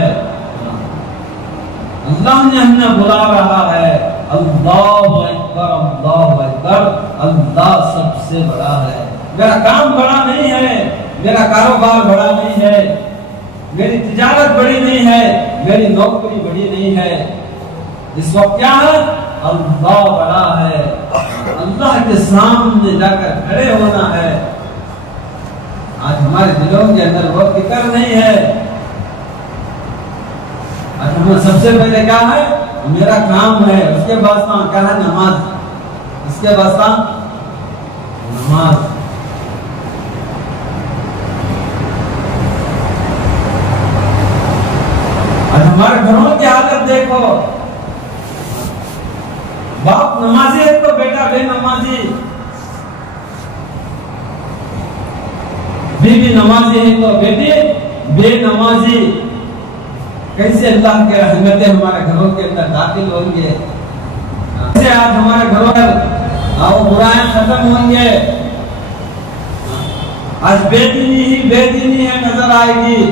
अल्लाह ने हमें बुला रहा है, अल्लाहु अकबर, अल्लाहु अकबर, अल्लाह सबसे बड़ा है। मेरा काम बड़ा नहीं है, मेरा कारोबार बड़ा नहीं है, मेरी तिजारत बड़ी नहीं है, मेरी नौकरी बड़ी नहीं है। इस वक्त क्या है? अल्लाह बड़ा है। अल्लाह के सामने जाकर खड़े होना है। आज हमारे दिलों के अंदर वो फिक्र नहीं है। आज हमें सबसे पहले क्या है? मेरा काम है, उसके बाद क्या है? नमाज, इसके बाद नमाज। आज हमारे घरों की हालत देखो, बाप नमाजी है तो बेटा बेनमाजी, बीवी नमाजी है तो बेटी बेनमाजी। कैसे अल्लाह के रहमतें हमारे घरों के अंदर दाखिल होंगे? कैसे आज हमारे घरों पर बुराइयां खत्म होंगे? आज बेदीनी ही बेदीनी है नजर आएगी।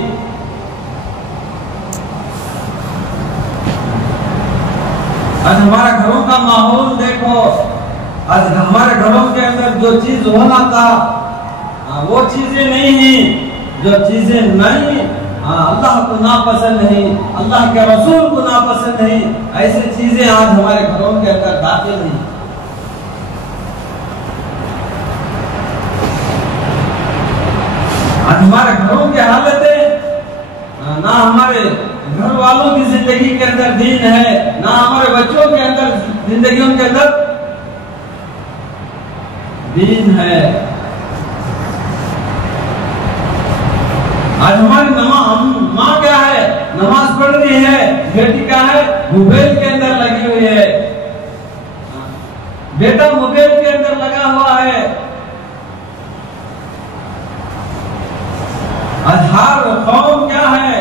आज हमारे घरों का माहौल देखो। आज हमारे घरों के अंदर जो चीज होना था वो चीजें नहीं है। जो चीजें नहीं अल्लाह को नापसंद नहीं, अल्लाह के रसूल को नापसंद नहीं, ऐसी चीजें आज हमारे घरों के अंदर दाखिल नहीं। आज हमारे घरों की हालतें, ना हमारे घर वालों की जिंदगी के अंदर दीन है, ना हमारे बच्चों के अंदर जिंदगियों के अंदर दीन है। आज हमारी माँ क्या है? नमाज पढ़ रही है, बेटी क्या है? मोबाइल के अंदर लगी हुई है, बेटा मोबाइल के अंदर लगा हुआ है। आज हर कौम क्या है?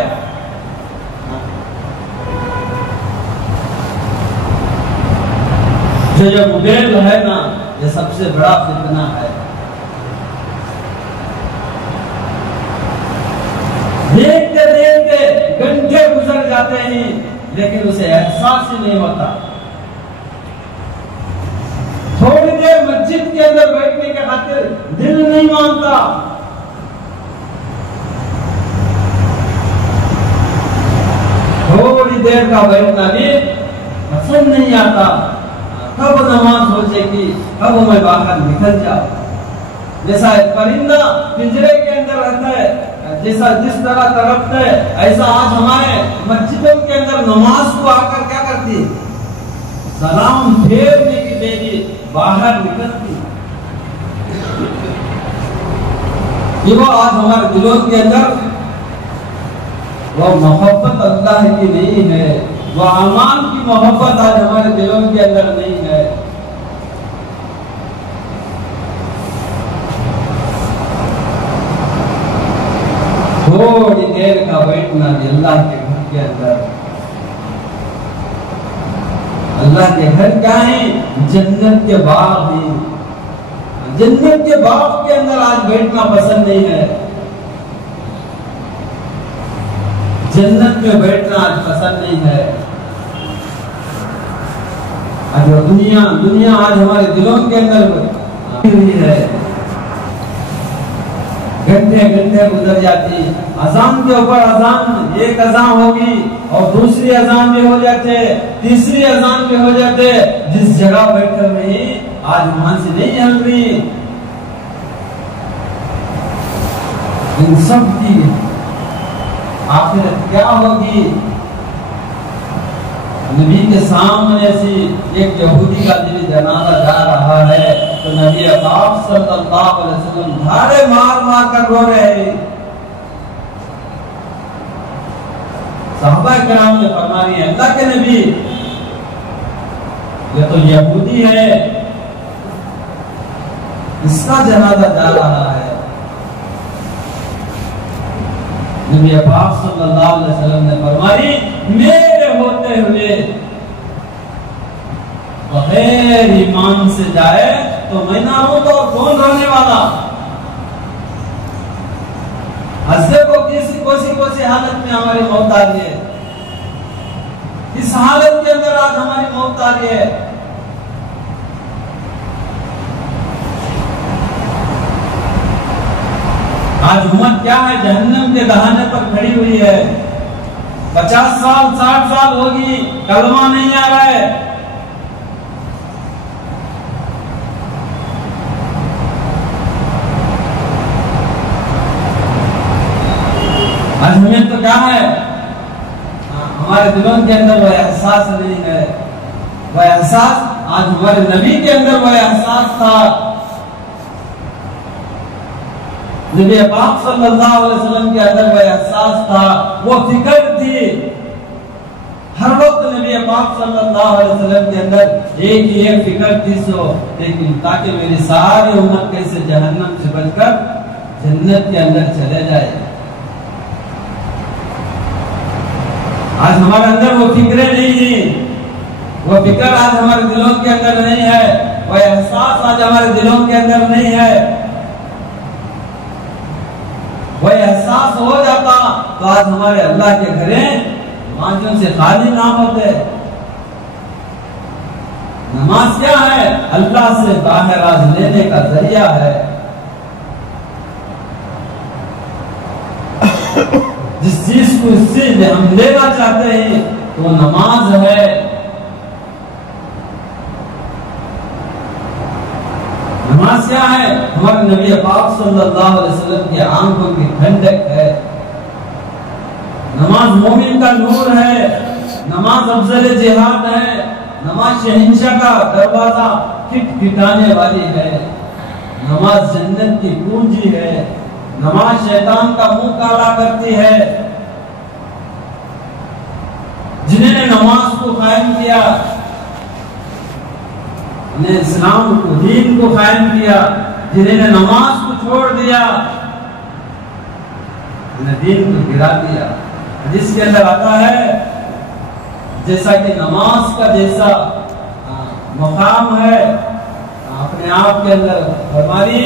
जो ये मोबाइल है ना, ये सबसे बड़ा फितना है। देखते देखते घंटे गुजर जाते हैं, लेकिन उसे एहसास ही नहीं होता। थोड़ी देर मस्जिद के अंदर बैठने के खातिर दिल नहीं मानता। थोड़ी देर का बैठना भी पसंद नहीं आता। कब नमाज हो जाएगी, कब मैं बाहर निकल जाऊं। जैसा एक परिंदा पिंजरे के अंदर रहता है, जैसा जिस तरह तड़पता है, ऐसा आज हमारे मस्जिदों के अंदर नमाज को आकर क्या करती है, सलाम फेरने की देरी बाहर निकलती। ये वो आज हमारे दिलों के अंदर वो मोहब्बत अल्लाह की नहीं है, वो अमान की मोहब्बत आज हमारे दिलों के अंदर नहीं है। थोड़ी देर का बैठना अल्लाह के घर के अंदर। अल्लाह के घर क्या है? जन्नत के बाग है। जन्नत के बाग के अंदर आज बैठना पसंद नहीं है, जन्नत में बैठना आज पसंद नहीं है। आज दुनिया आज हमारे दिलों के अंदर हुई है। घंटे घंटे गुजर जाती, अजान के ऊपर अजान, एक अजान होगी और दूसरी अजान भी हो जाते, तीसरी अजान भी हो जाते। जिस जगह बैठे हुए आज वहां से नहीं हल रही। इन सब की आखिरत क्या होगी? नबी के सामने से एक यहूदी का जब जनाजा जा रहा है तो नबी पाक सल्लल्लाहु अलैहि वसल्लम धारे मार मार कर रो रहे हैं। सहाबा किराम ने फरमाया, अल्लाह के नबी, ये तो यहूदी है, इसका जनाजा जा रहा है। नबी पाक सल्लल्लाहु अलैहि वसल्लम ने फरमाई, मेरे होते हुए बगैर ईमान से जाए तो मैं ना रो तो कौन रोने वाला? हंसने को कोसी हालत में हमारी मौत आ रही है। इस हालत के अंदर आज हमारी मौत आ रही है। आज उम्मत क्या है? जहन्नम के दहाने पर खड़ी हुई है। 50 साल 60 साल होगी, कलमा नहीं आ रहा है। आज हमें तो क्या है, हमारे दिलों के अंदर वह एहसास नहीं है। वह एहसास आज हमारे नबी के अंदर वह एहसास था। नबी पाक सल्लल्लाहु अलैहि वसल्लम के अंदर वह एहसास था, वो फिक्र थी। हर वक्त नबी पाक सल्लल्लाहु अलैहि वसल्लम के अंदर एक ही एक फिक्र थी, लेकिन ताकि मेरी सारी उम्मत कैसे जहन्नम से बचकर जन्नत के अंदर चले जाए। आज हमारे अंदर वो फिक्रे नहीं है, वो फिक्र आज हमारे दिलों के अंदर नहीं है, वो एहसास आज हमारे दिलों के अंदर नहीं है। वो एहसास हो जाता तो आज हमारे अल्लाह के घरे नमाजों से खाली ना होते। नमाज क्या है? अल्लाह से बाहर आज लेने का जरिया है। जिस चीज को इससे हम लेना चाहते हैं वो नमाज है। नमाज क्या है? हमारे नबी पाक सल्लल्लाहु अलैहि वसल्लम की आंखों की ठंडक है। नमाज मोमिन का नूर है। नमाज अफजल जिहाद है। नमाज शहंशाह का दरवाजा खिटखिटाने वाली है। नमाज जन्नत की पूंजी है। नमाज शैतान का मुंह काला करती है। जिन्होंने नमाज को कायम किया, ने इस्लाम को, दीन को कायम किया, जिन्होंने नमाज को छोड़ दिया, ने दीन को गिरा दिया। जिसके अंदर आता है जैसा कि नमाज का जैसा मकाम है अपने आप के अंदर हमारी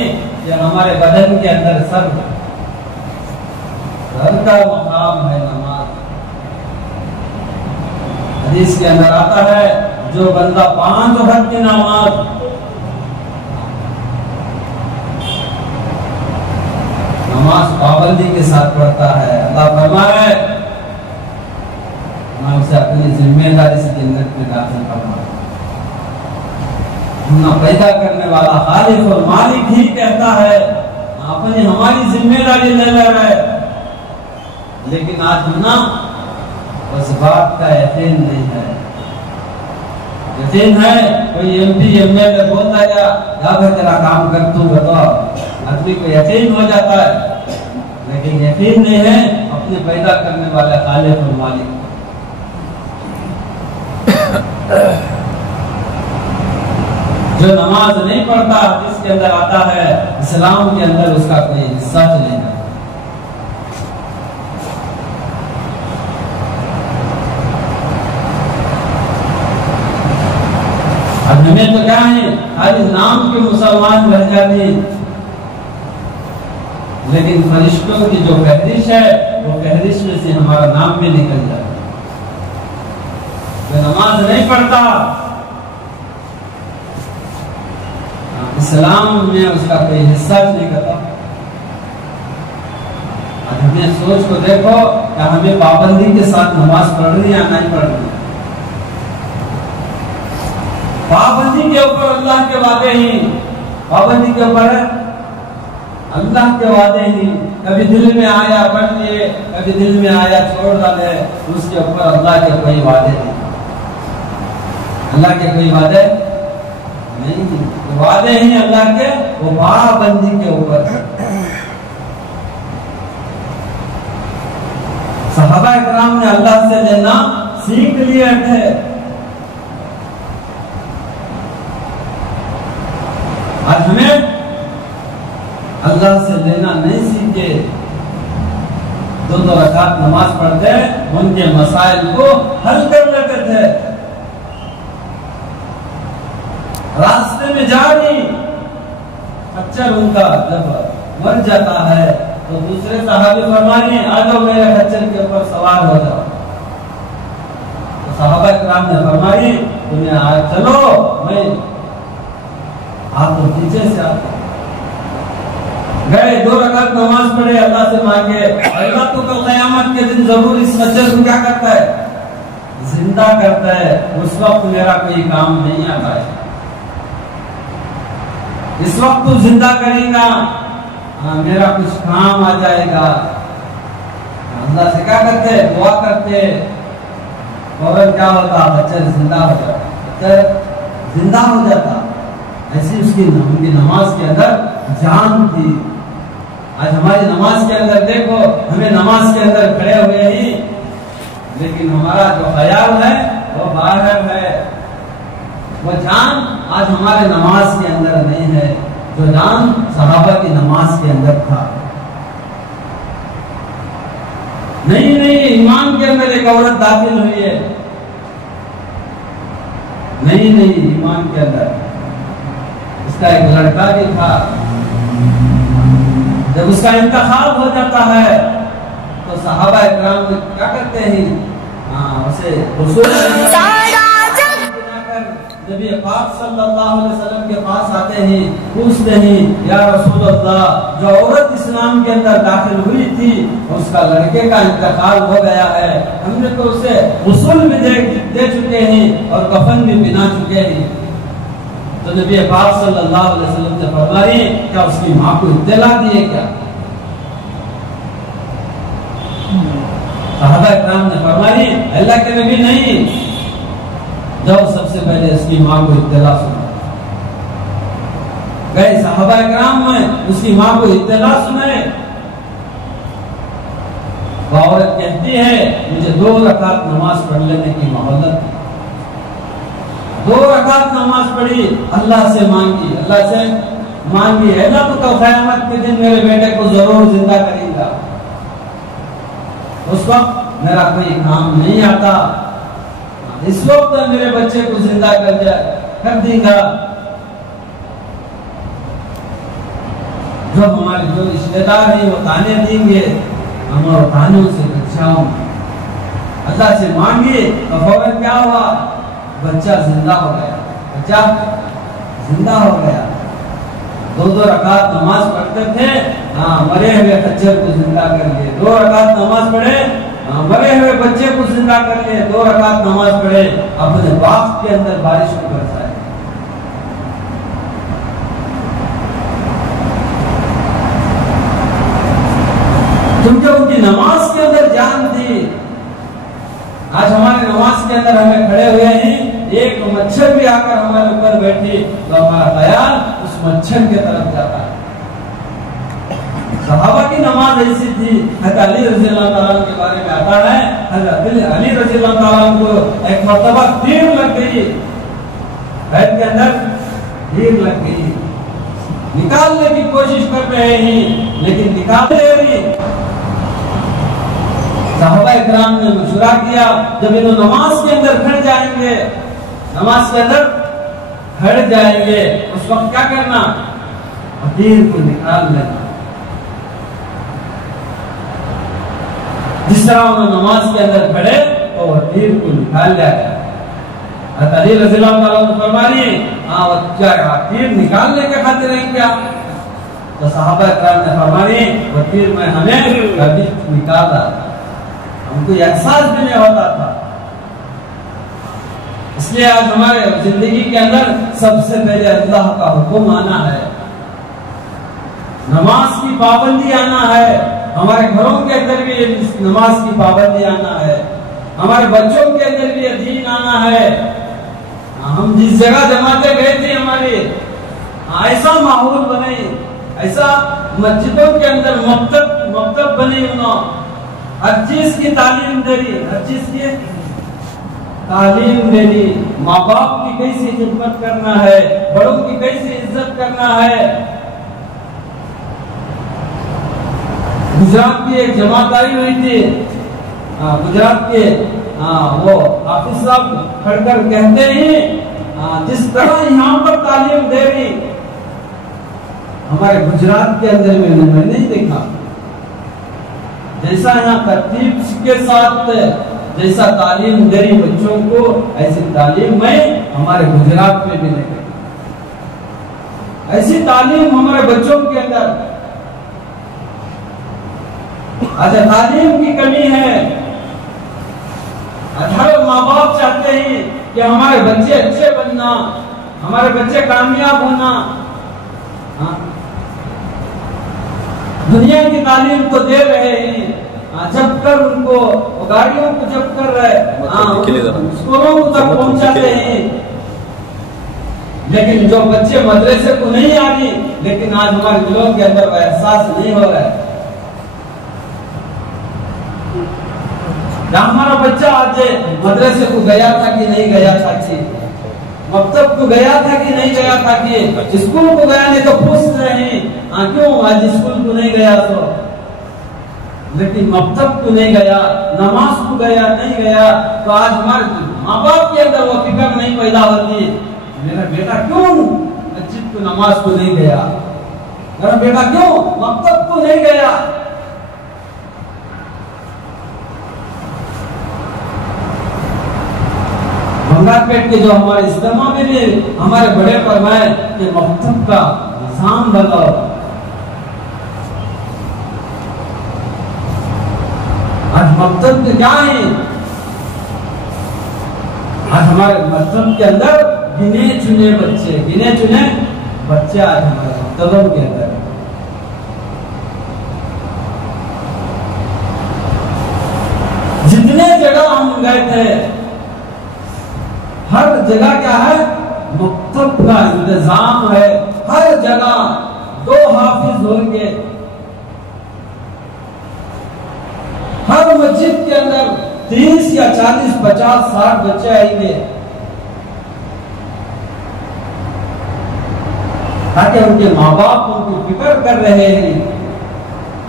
या हमारे बदन के अंदर सर का मकाम है नमाज। हदीस के अंदर आता है जो बंदा 5 वक्त की नमाज पाबंदी के साथ पढ़ता है, अल्लाह फरमाए मैं उसे अपनी जिम्मेदारी से जन्नत में दाखिल करूंगा। ना पैदा करने वाला खालिक और मालिक ही कहता है, अपनी हमारी जिम्मेदारी ले ले रहा है, लेकिन आज हम ना उस बात का यकीन नहीं है। यकीन है कोई MP MLA बोलता गया, या भाई तेरा काम कर तू बताओ, आदमी को यकीन हो जाता है, लेकिन यकीन नहीं है अपने पैदा करने वाले खालिक और मालिक। जो नमाज नहीं पढ़ता, जिसके अंदर आता है इस्लाम के अंदर उसका कोई हिस्सा नहीं है। अब हमें तो क्या है, खाली नाम के मुसलमान रह जाते, लेकिन फरिश्तों की जो फहरिश है वो फहरिश में से हमारा नाम भी निकल जाता। जो नमाज नहीं पढ़ता, इस्लाम में उसका कोई हिस्सा नहीं करता। हमें सोच को देखो कि हमें पाबंदी के साथ नमाज पढ़ रही या नहीं पढ़ रही। पाबंदी के ऊपर अल्लाह के वादे ही, पाबंदी के ऊपर अल्लाह के वादे ही, कभी दिल में आया पढ़ लिए, कभी दिल में आया छोड़ डाले, उसके ऊपर अल्लाह के कोई वादे नहीं। अल्लाह के कोई वादे नहीं, वादे हैं अल्लाह के वो पाबंदी के ऊपर। सहाबा इकराम ने अल्लाह से लेना सीख लिए थे। आज हमें अल्लाह से लेना नहीं सीखे, दो रकात नमाज पढ़ते उनके मसाइल को हल कर लेते थे। रास्ते में जा रही खच्चर उनका जब मर जाता है तो दूसरे सहाबी फरमाने, आ जाओ मेरे खच्चर के ऊपर सवार हो जाओ। तो सहाबा इकराम ने फरमाई, तुम्हें चलो, मैं आप तो पीछे से आते गए, 2 रकात नमाज पढ़े, अल्लाह से मांगे, अल्लाह तो कल क़यामत के दिन जरूर इस खच्चर को क्या करता है, जिंदा करता है। उस वक्त मेरा कोई काम नहीं आता है, इस वक्त तू जिंदा करेगा, मेरा कुछ काम आ जाएगा। अल्लाह से क्या करते, दुआ करते, और क्या होता, बच्चा जिंदा हो जाता, बच्चा जिंदा हो जाता। ऐसी उसकी उनकी नमाज के अंदर जान थी। आज हमारी नमाज के अंदर देखो, हमें नमाज के अंदर खड़े हुए ही, लेकिन हमारा जो ख्याल है वो बाहर है। वो जान आज हमारे नमाज के अंदर नहीं है, जो जान सहाबा की नमाज के अंदर था। नहीं नहीं, ईमान के अंदर एक औरत दाखिल हुई है, नहीं नहीं, ईमान के अंदर उसका एक लड़का भी था। जब उसका इंतखाब हो जाता है तो सहाबा इकराम क्या करते हैं, उसे नबी पाक सल्लल्लाहु अलैहि वसल्लम के पास आते हैं, पूछते हैं, या रसूल अल्लाह, जो औरत इस्लाम के अंदर दाखिल हुई थी उसका लड़के का इंतकाल हो गया है, हमने तो उसे गुस्ल भी दे चुके हैं और कफन भी पहना चुके हैं। तो नबी पाक सल्लल्लाहु अलैहि वसल्लम ने फरमाया, क्या उसकी माँ को इत्तला दिए क्या? सहाबा इकराम ने फरमाया, अल्लाह के नबी नहीं, जब सबसे पहले उसकी माँ को इत्तला सुना। गए सहाबा इकराम में उसकी माँ को इत्तला सुनाए। वो औरत कहती है, मुझे 2 रकात नमाज पढ़ लेने की मोहल्लत। 2 रकात नमाज पढ़ी, अल्लाह से मांगी, अल्लाह से मांगी, अल्लाह तो कल क़यामत के दिन मेरे बेटे को जरूर जिंदा करेगा। उस वक्त मेरा कोई काम नहीं आता, इस वक्त मेरे बच्चे को जिंदा कर देगा। जो हमारे जो रिश्तेदार हैं वो ताने देंगे, हम और तानों से बचाओ। अल्लाह से मांगे तो फौरन क्या हुआ, बच्चा जिंदा हो गया, बच्चा जिंदा हो गया। 2 रकात नमाज पढ़ते थे, मरे हुए खच्चर को जिंदा कर लिए। 2 रकात नमाज पढ़े, मरे हुए बच्चे को जिंदा कर लिए। 2 रकात नमाज पढ़े, अपने बाग के अंदर बारिश को बरसाए। उनके उनकी नमाज के अंदर जान थी। आज हमारे नमाज के अंदर हमें खड़े हुए हैं, एक मच्छर भी आकर हमारे ऊपर बैठी तो हमारा ख्याल उस मच्छर की तरफ जाता है। सहाबा की नमाज ऐसी थी। हज़रत अली रज़ी अल्लाह ताला के बारे में आता है, हज़रत अली रज़ी अल्लाह ताला को एक मर्तबा तीर लग गई, पैर के अंदर तीर लग गई, निकालने की कोशिश कर रहे हैं लेकिन निकाल नहीं रही। सहाबा इकराम ने मशवरा किया, जब ये नमाज के अंदर खड़ जाएंगे, नमाज के अंदर खड़ जाएंगे, उस वक्त क्या करना, तीर को निकाल लेना। जिस तरह उन्होंने नमाज के अंदर खड़े तो वह तीर को निकाल लिया गया। अली रज़ी अल्लाह ताला ने फरमाया, हाँ क्या तीर निकालने के खातिर है क्या? तो सहाबा इकराम ने फरमाया, वह तीर में हमें कभी निकाला, हमको एहसास भी नहीं होता था। इसलिए आज हमारे जिंदगी के अंदर सबसे पहले अल्लाह का हुक्म आना है, नमाज की पाबंदी आना है, हमारे घरों के अंदर भी नमाज की पाबंदी आना है, हमारे बच्चों के अंदर भी दीन आना है। हम जिस जगह जमाते गए थे हमारे ऐसा माहौल बने, ऐसा मस्जिदों के अंदर मकतब बने, उन्होंने हर चीज की तालीम देनी, हर चीज की तालीम देनी, माँ बाप की कैसी खिदमत करना है, बड़ों की कैसी इज्जत करना है। गुजरात की एक जमात आई हुई थी, गुजरात के वो हाफिज साहब खड़कर कहते हैं, जिस तरह यहाँ पर तालीम दे रही हमारे गुजरात के अंदर में मैंने नहीं देखा। जैसा यहाँ तरतीब के साथ जैसा तालीम दे रही बच्चों को, ऐसी तालीम में हमारे गुजरात में भी नहीं देखी। ऐसी तालीम हमारे बच्चों के अंदर, अच्छा तालीम की कमी है। हर माँ बाप चाहते हैं कि हमारे बच्चे अच्छे बनना, हमारे बच्चे कामयाब होना। दुनिया की तालीम तो दे रहे हैं, जब कर उनको गाड़ियों को जब कर रहे, स्कूलों को तक पहुंचाते हैं, लेकिन जो बच्चे मदरसे को नहीं आ रही, लेकिन आज हमारे दिलों के अंदर वह एहसास नहीं हो रहा है। हमारा बच्चा आज मदरसे को गया था कि नहीं गया था, मकतब को गया था कि नहीं गया था, कि स्कूल को गया, नहीं तो पूछ रहे हैं क्यों आज स्कूल को नहीं गया, तो लेकिन मकतब को नहीं गया, नमाज को गया नहीं गया, तो आज हमारे माँ बाप के अंदर वो फिक्र नहीं पैदा होती, मेरा बेटा क्यों मस्जिद को नमाज को नहीं गया, मेरा बेटा क्यों मकतब को नहीं गया। बंगालपेट के जो हमारे इस्तेमा में भी हमारे बड़े फरमाए कि मकतब का निजाम बनाओ। आज मकतब के क्या है, आज हमारे मकतब के अंदर गिने चुने बच्चे आज हमारे मकतबों के अंदर। जितने जगह हम गए थे, हर जगह क्या है, मकतब का इंतजाम है, हर जगह 2 हाफिज होंगे, हर मस्जिद के अंदर 30 या 40, 50, 60 बच्चे आएंगे, ताकि उनके माँ बाप उनको फिक्र कर रहे हैं।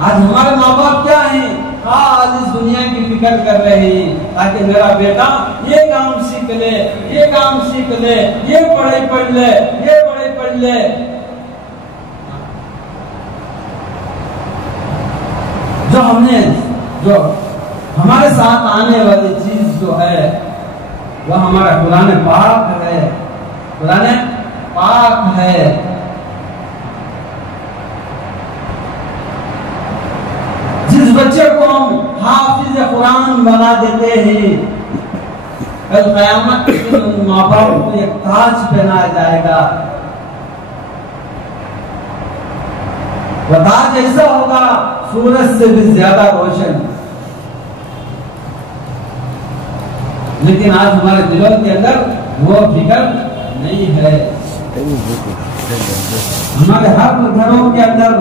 आज हमारे माँ बाप क्या हैं, आज इस दुनिया की फिक्र कर रहे हैं, ताकि मेरा बेटा ये काम सीख ले, ये काम सीख ले, ये पढ़ाई पढ़ ले, ये पढ़ाई पढ़ ले। जो हमारे साथ आने वाली चीज जो है वह हमारा कुरान पाक है, कुरान पाक है। जिस बच्चे को हम हाफिज कुरान बना देते हैं, कल क़यामत के दिन माँ बाप को एक ताज पहनाया जाएगा। वह ताज ऐसा होगा सूरज से भी ज्यादा रोशन। लेकिन आज हमारे दिलों के अंदर वो फिक्र नहीं है। हमारे हर घरों के अंदर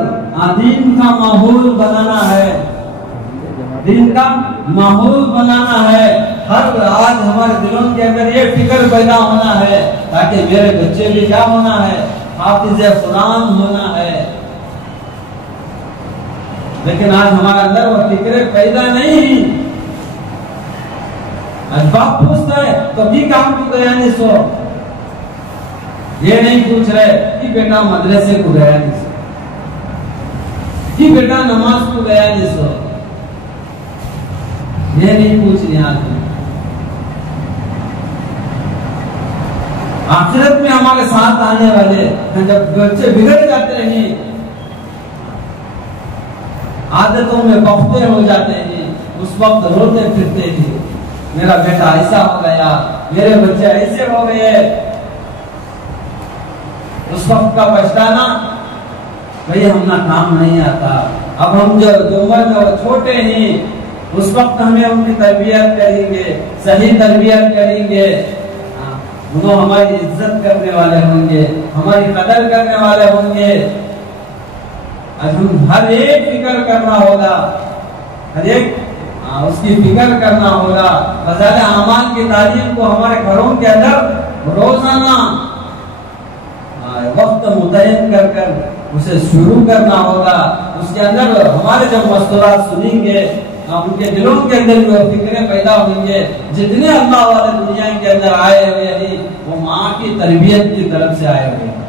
दीन का माहौल बनाना है, दीन का माहौल बनाना है। हर आज हमारे दिलों के अंदर ये फिक्र पैदा होना है ताकि मेरे बच्चे भी क्या होना है, हाफिज़े कुरान होना है। लेकिन आज हमारे अंदर वो फिक्र पैदा नहीं। आज बाप पूछता है तो भी काम को गया नहीं सो, ये नहीं पूछ रहे कि बेटा मदरसे को गया नहीं सो, कि बेटा नमाज को गया नहीं सो, ये नहीं पूछ रहे। आखिरत में हमारे साथ आने वाले जब बच्चे बिगड़ जाते हैं, आदतों में पफ्ते हो जाते हैं, उस वक्त रोते फिरते हैं, मेरा बेटा ऐसा हो गया, मेरे बच्चे ऐसे हो गए। उस वक्त का पछताना, भाई हमना काम नहीं आता। अब हम जो उम्र में छोटे हैं, उस वक्त हमें उनकी तरबियत करेंगे, सही तरबियत करेंगे, वो हमारी इज्जत करने वाले होंगे, हमारी कदर करने वाले होंगे। आज हम हर एक फिक्र करना होगा, हर एक उसकी फिक्र करना होगा। फज़ाइल आमाल की तालीम को हमारे घरों के अंदर रोजाना वक्त मुतय्यन कर कर उसे शुरू करना होगा। उसके अंदर हमारे जब मस्तूरात सुनेंगे, उनके दिलों के अंदर जो फिक्रें पैदा होंगे, जितने अल्लाह वाले दुनिया के अंदर आए हुए हैं वो माँ की तरबियत की तरफ से आए हुए हैं।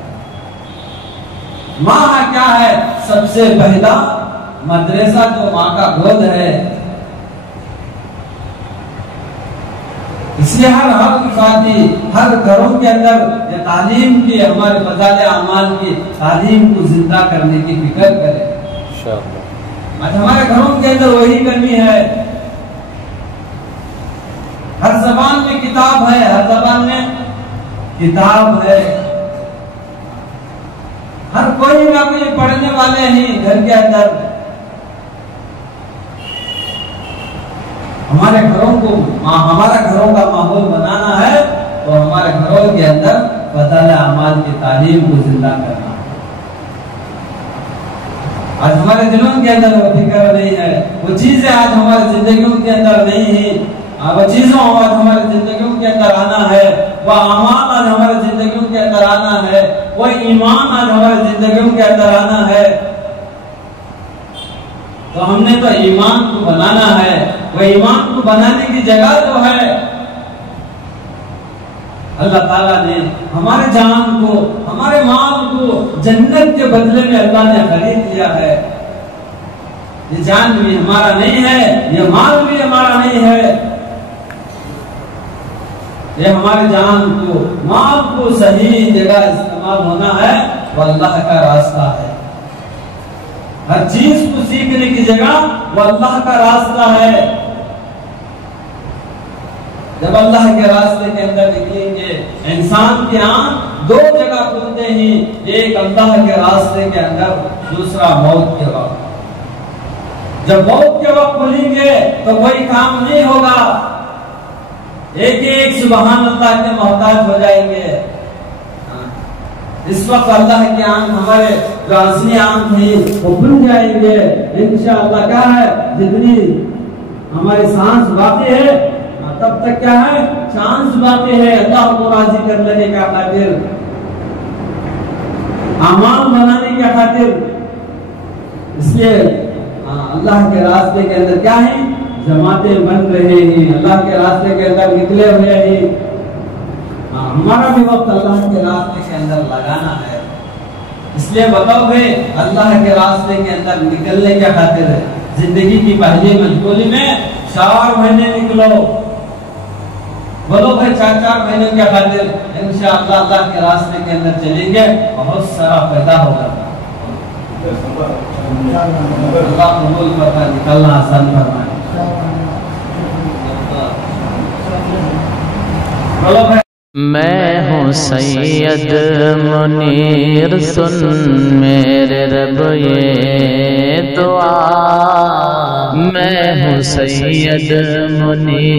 माँ क्या है? सबसे पहला मदरसा जो माँ का गोद है। इसलिए हर साथी हर घरों के अंदर ये तालीम की, हमारे फज़ाइल आमाल की तालीम को जिंदा करने की फिक्र करें। आज हमारे घरों के अंदर वही कमी है। हर ज़बान में किताब है, हर ज़बान में किताब है, हर कोई ना कोई पढ़ने वाले ही घर के अंदर। हमारे घरों को, हमारा घरों का माहौल बनाना है तो हमारे घरों के अंदर फज़ाइल आमाल की तालीम को जिंदा करना। आज हमारे दिलों के अंदर वो फिक्र नहीं है, वो चीजें आज हमारी जिंदगियों के अंदर नहीं है। वो चीजों आज हमारी जिंदगियों के अंदर आना है, वह अमाल आज हमारी जिंदगियों के अंदर आना है, वो ईमान आज हमारी जिंदगियों के अंदर आना है। तो हमने तो ईमान को बनाना है। वह ईमान को बनाने की जगह जो है, अल्लाह ताला ने हमारे जान को, हमारे माल को जन्नत के बदले में अल्लाह ने खरीद लिया है। ये जान भी हमारा नहीं है, ये माल भी हमारा नहीं है। ये हमारे जान को, माल को सही जगह इस्तेमाल होना है, वो अल्लाह का रास्ता है। हर चीज को सीखने की जगह वो अल्लाह का रास्ता है। जब अल्लाह के रास्ते के अंदर निकलेंगे, इंसान की आंख दो जगह खुलते ही, एक अल्लाह के रास्ते के अंदर, दूसरा मौत के वक्त। जब मौत के वक्त खुलेंगे तो कोई काम नहीं होगा, एक एक सुबहान अल्लाह के मोहताज हो जाएंगे। इस वक्त अल्लाह की आंख, हमारे जो असली आंख है वो खुल जाएंगे इंशाअल्लाह। क्या है, जितनी हमारी सांस बाकी है तब तक क्या है, चांस बाकी है अल्लाह को राजी कर लेने का खातिर, अमाल बनाने के खातिर। इसलिए अल्लाह के रास्ते के अंदर क्या है, जमातें बन रहे हैं, अल्लाह के रास्ते के अंदर निकले हुए हैं। हमारा भी वक्त अल्लाह के रास्ते के अंदर लगाना है। इसलिए बताओ भाई, अल्लाह के रास्ते के अंदर निकलने के खातिर जिंदगी की पहली मजबूरी में 4 महीने निकलो। बोलो भाई 4-4 महीने के खातिर इंशाअल्लाह अल्लाह के रास्ते के अंदर चलेंगे, बहुत सारा फायदा होगा। अल्लाह कबूल फरमाए, निकलना आसान फरमाए। बोलो भाई। मैं हूँ सैयद मुनीर, सुन मेरे रब ये दुआ। मैं हूँ सैयद मुनीर।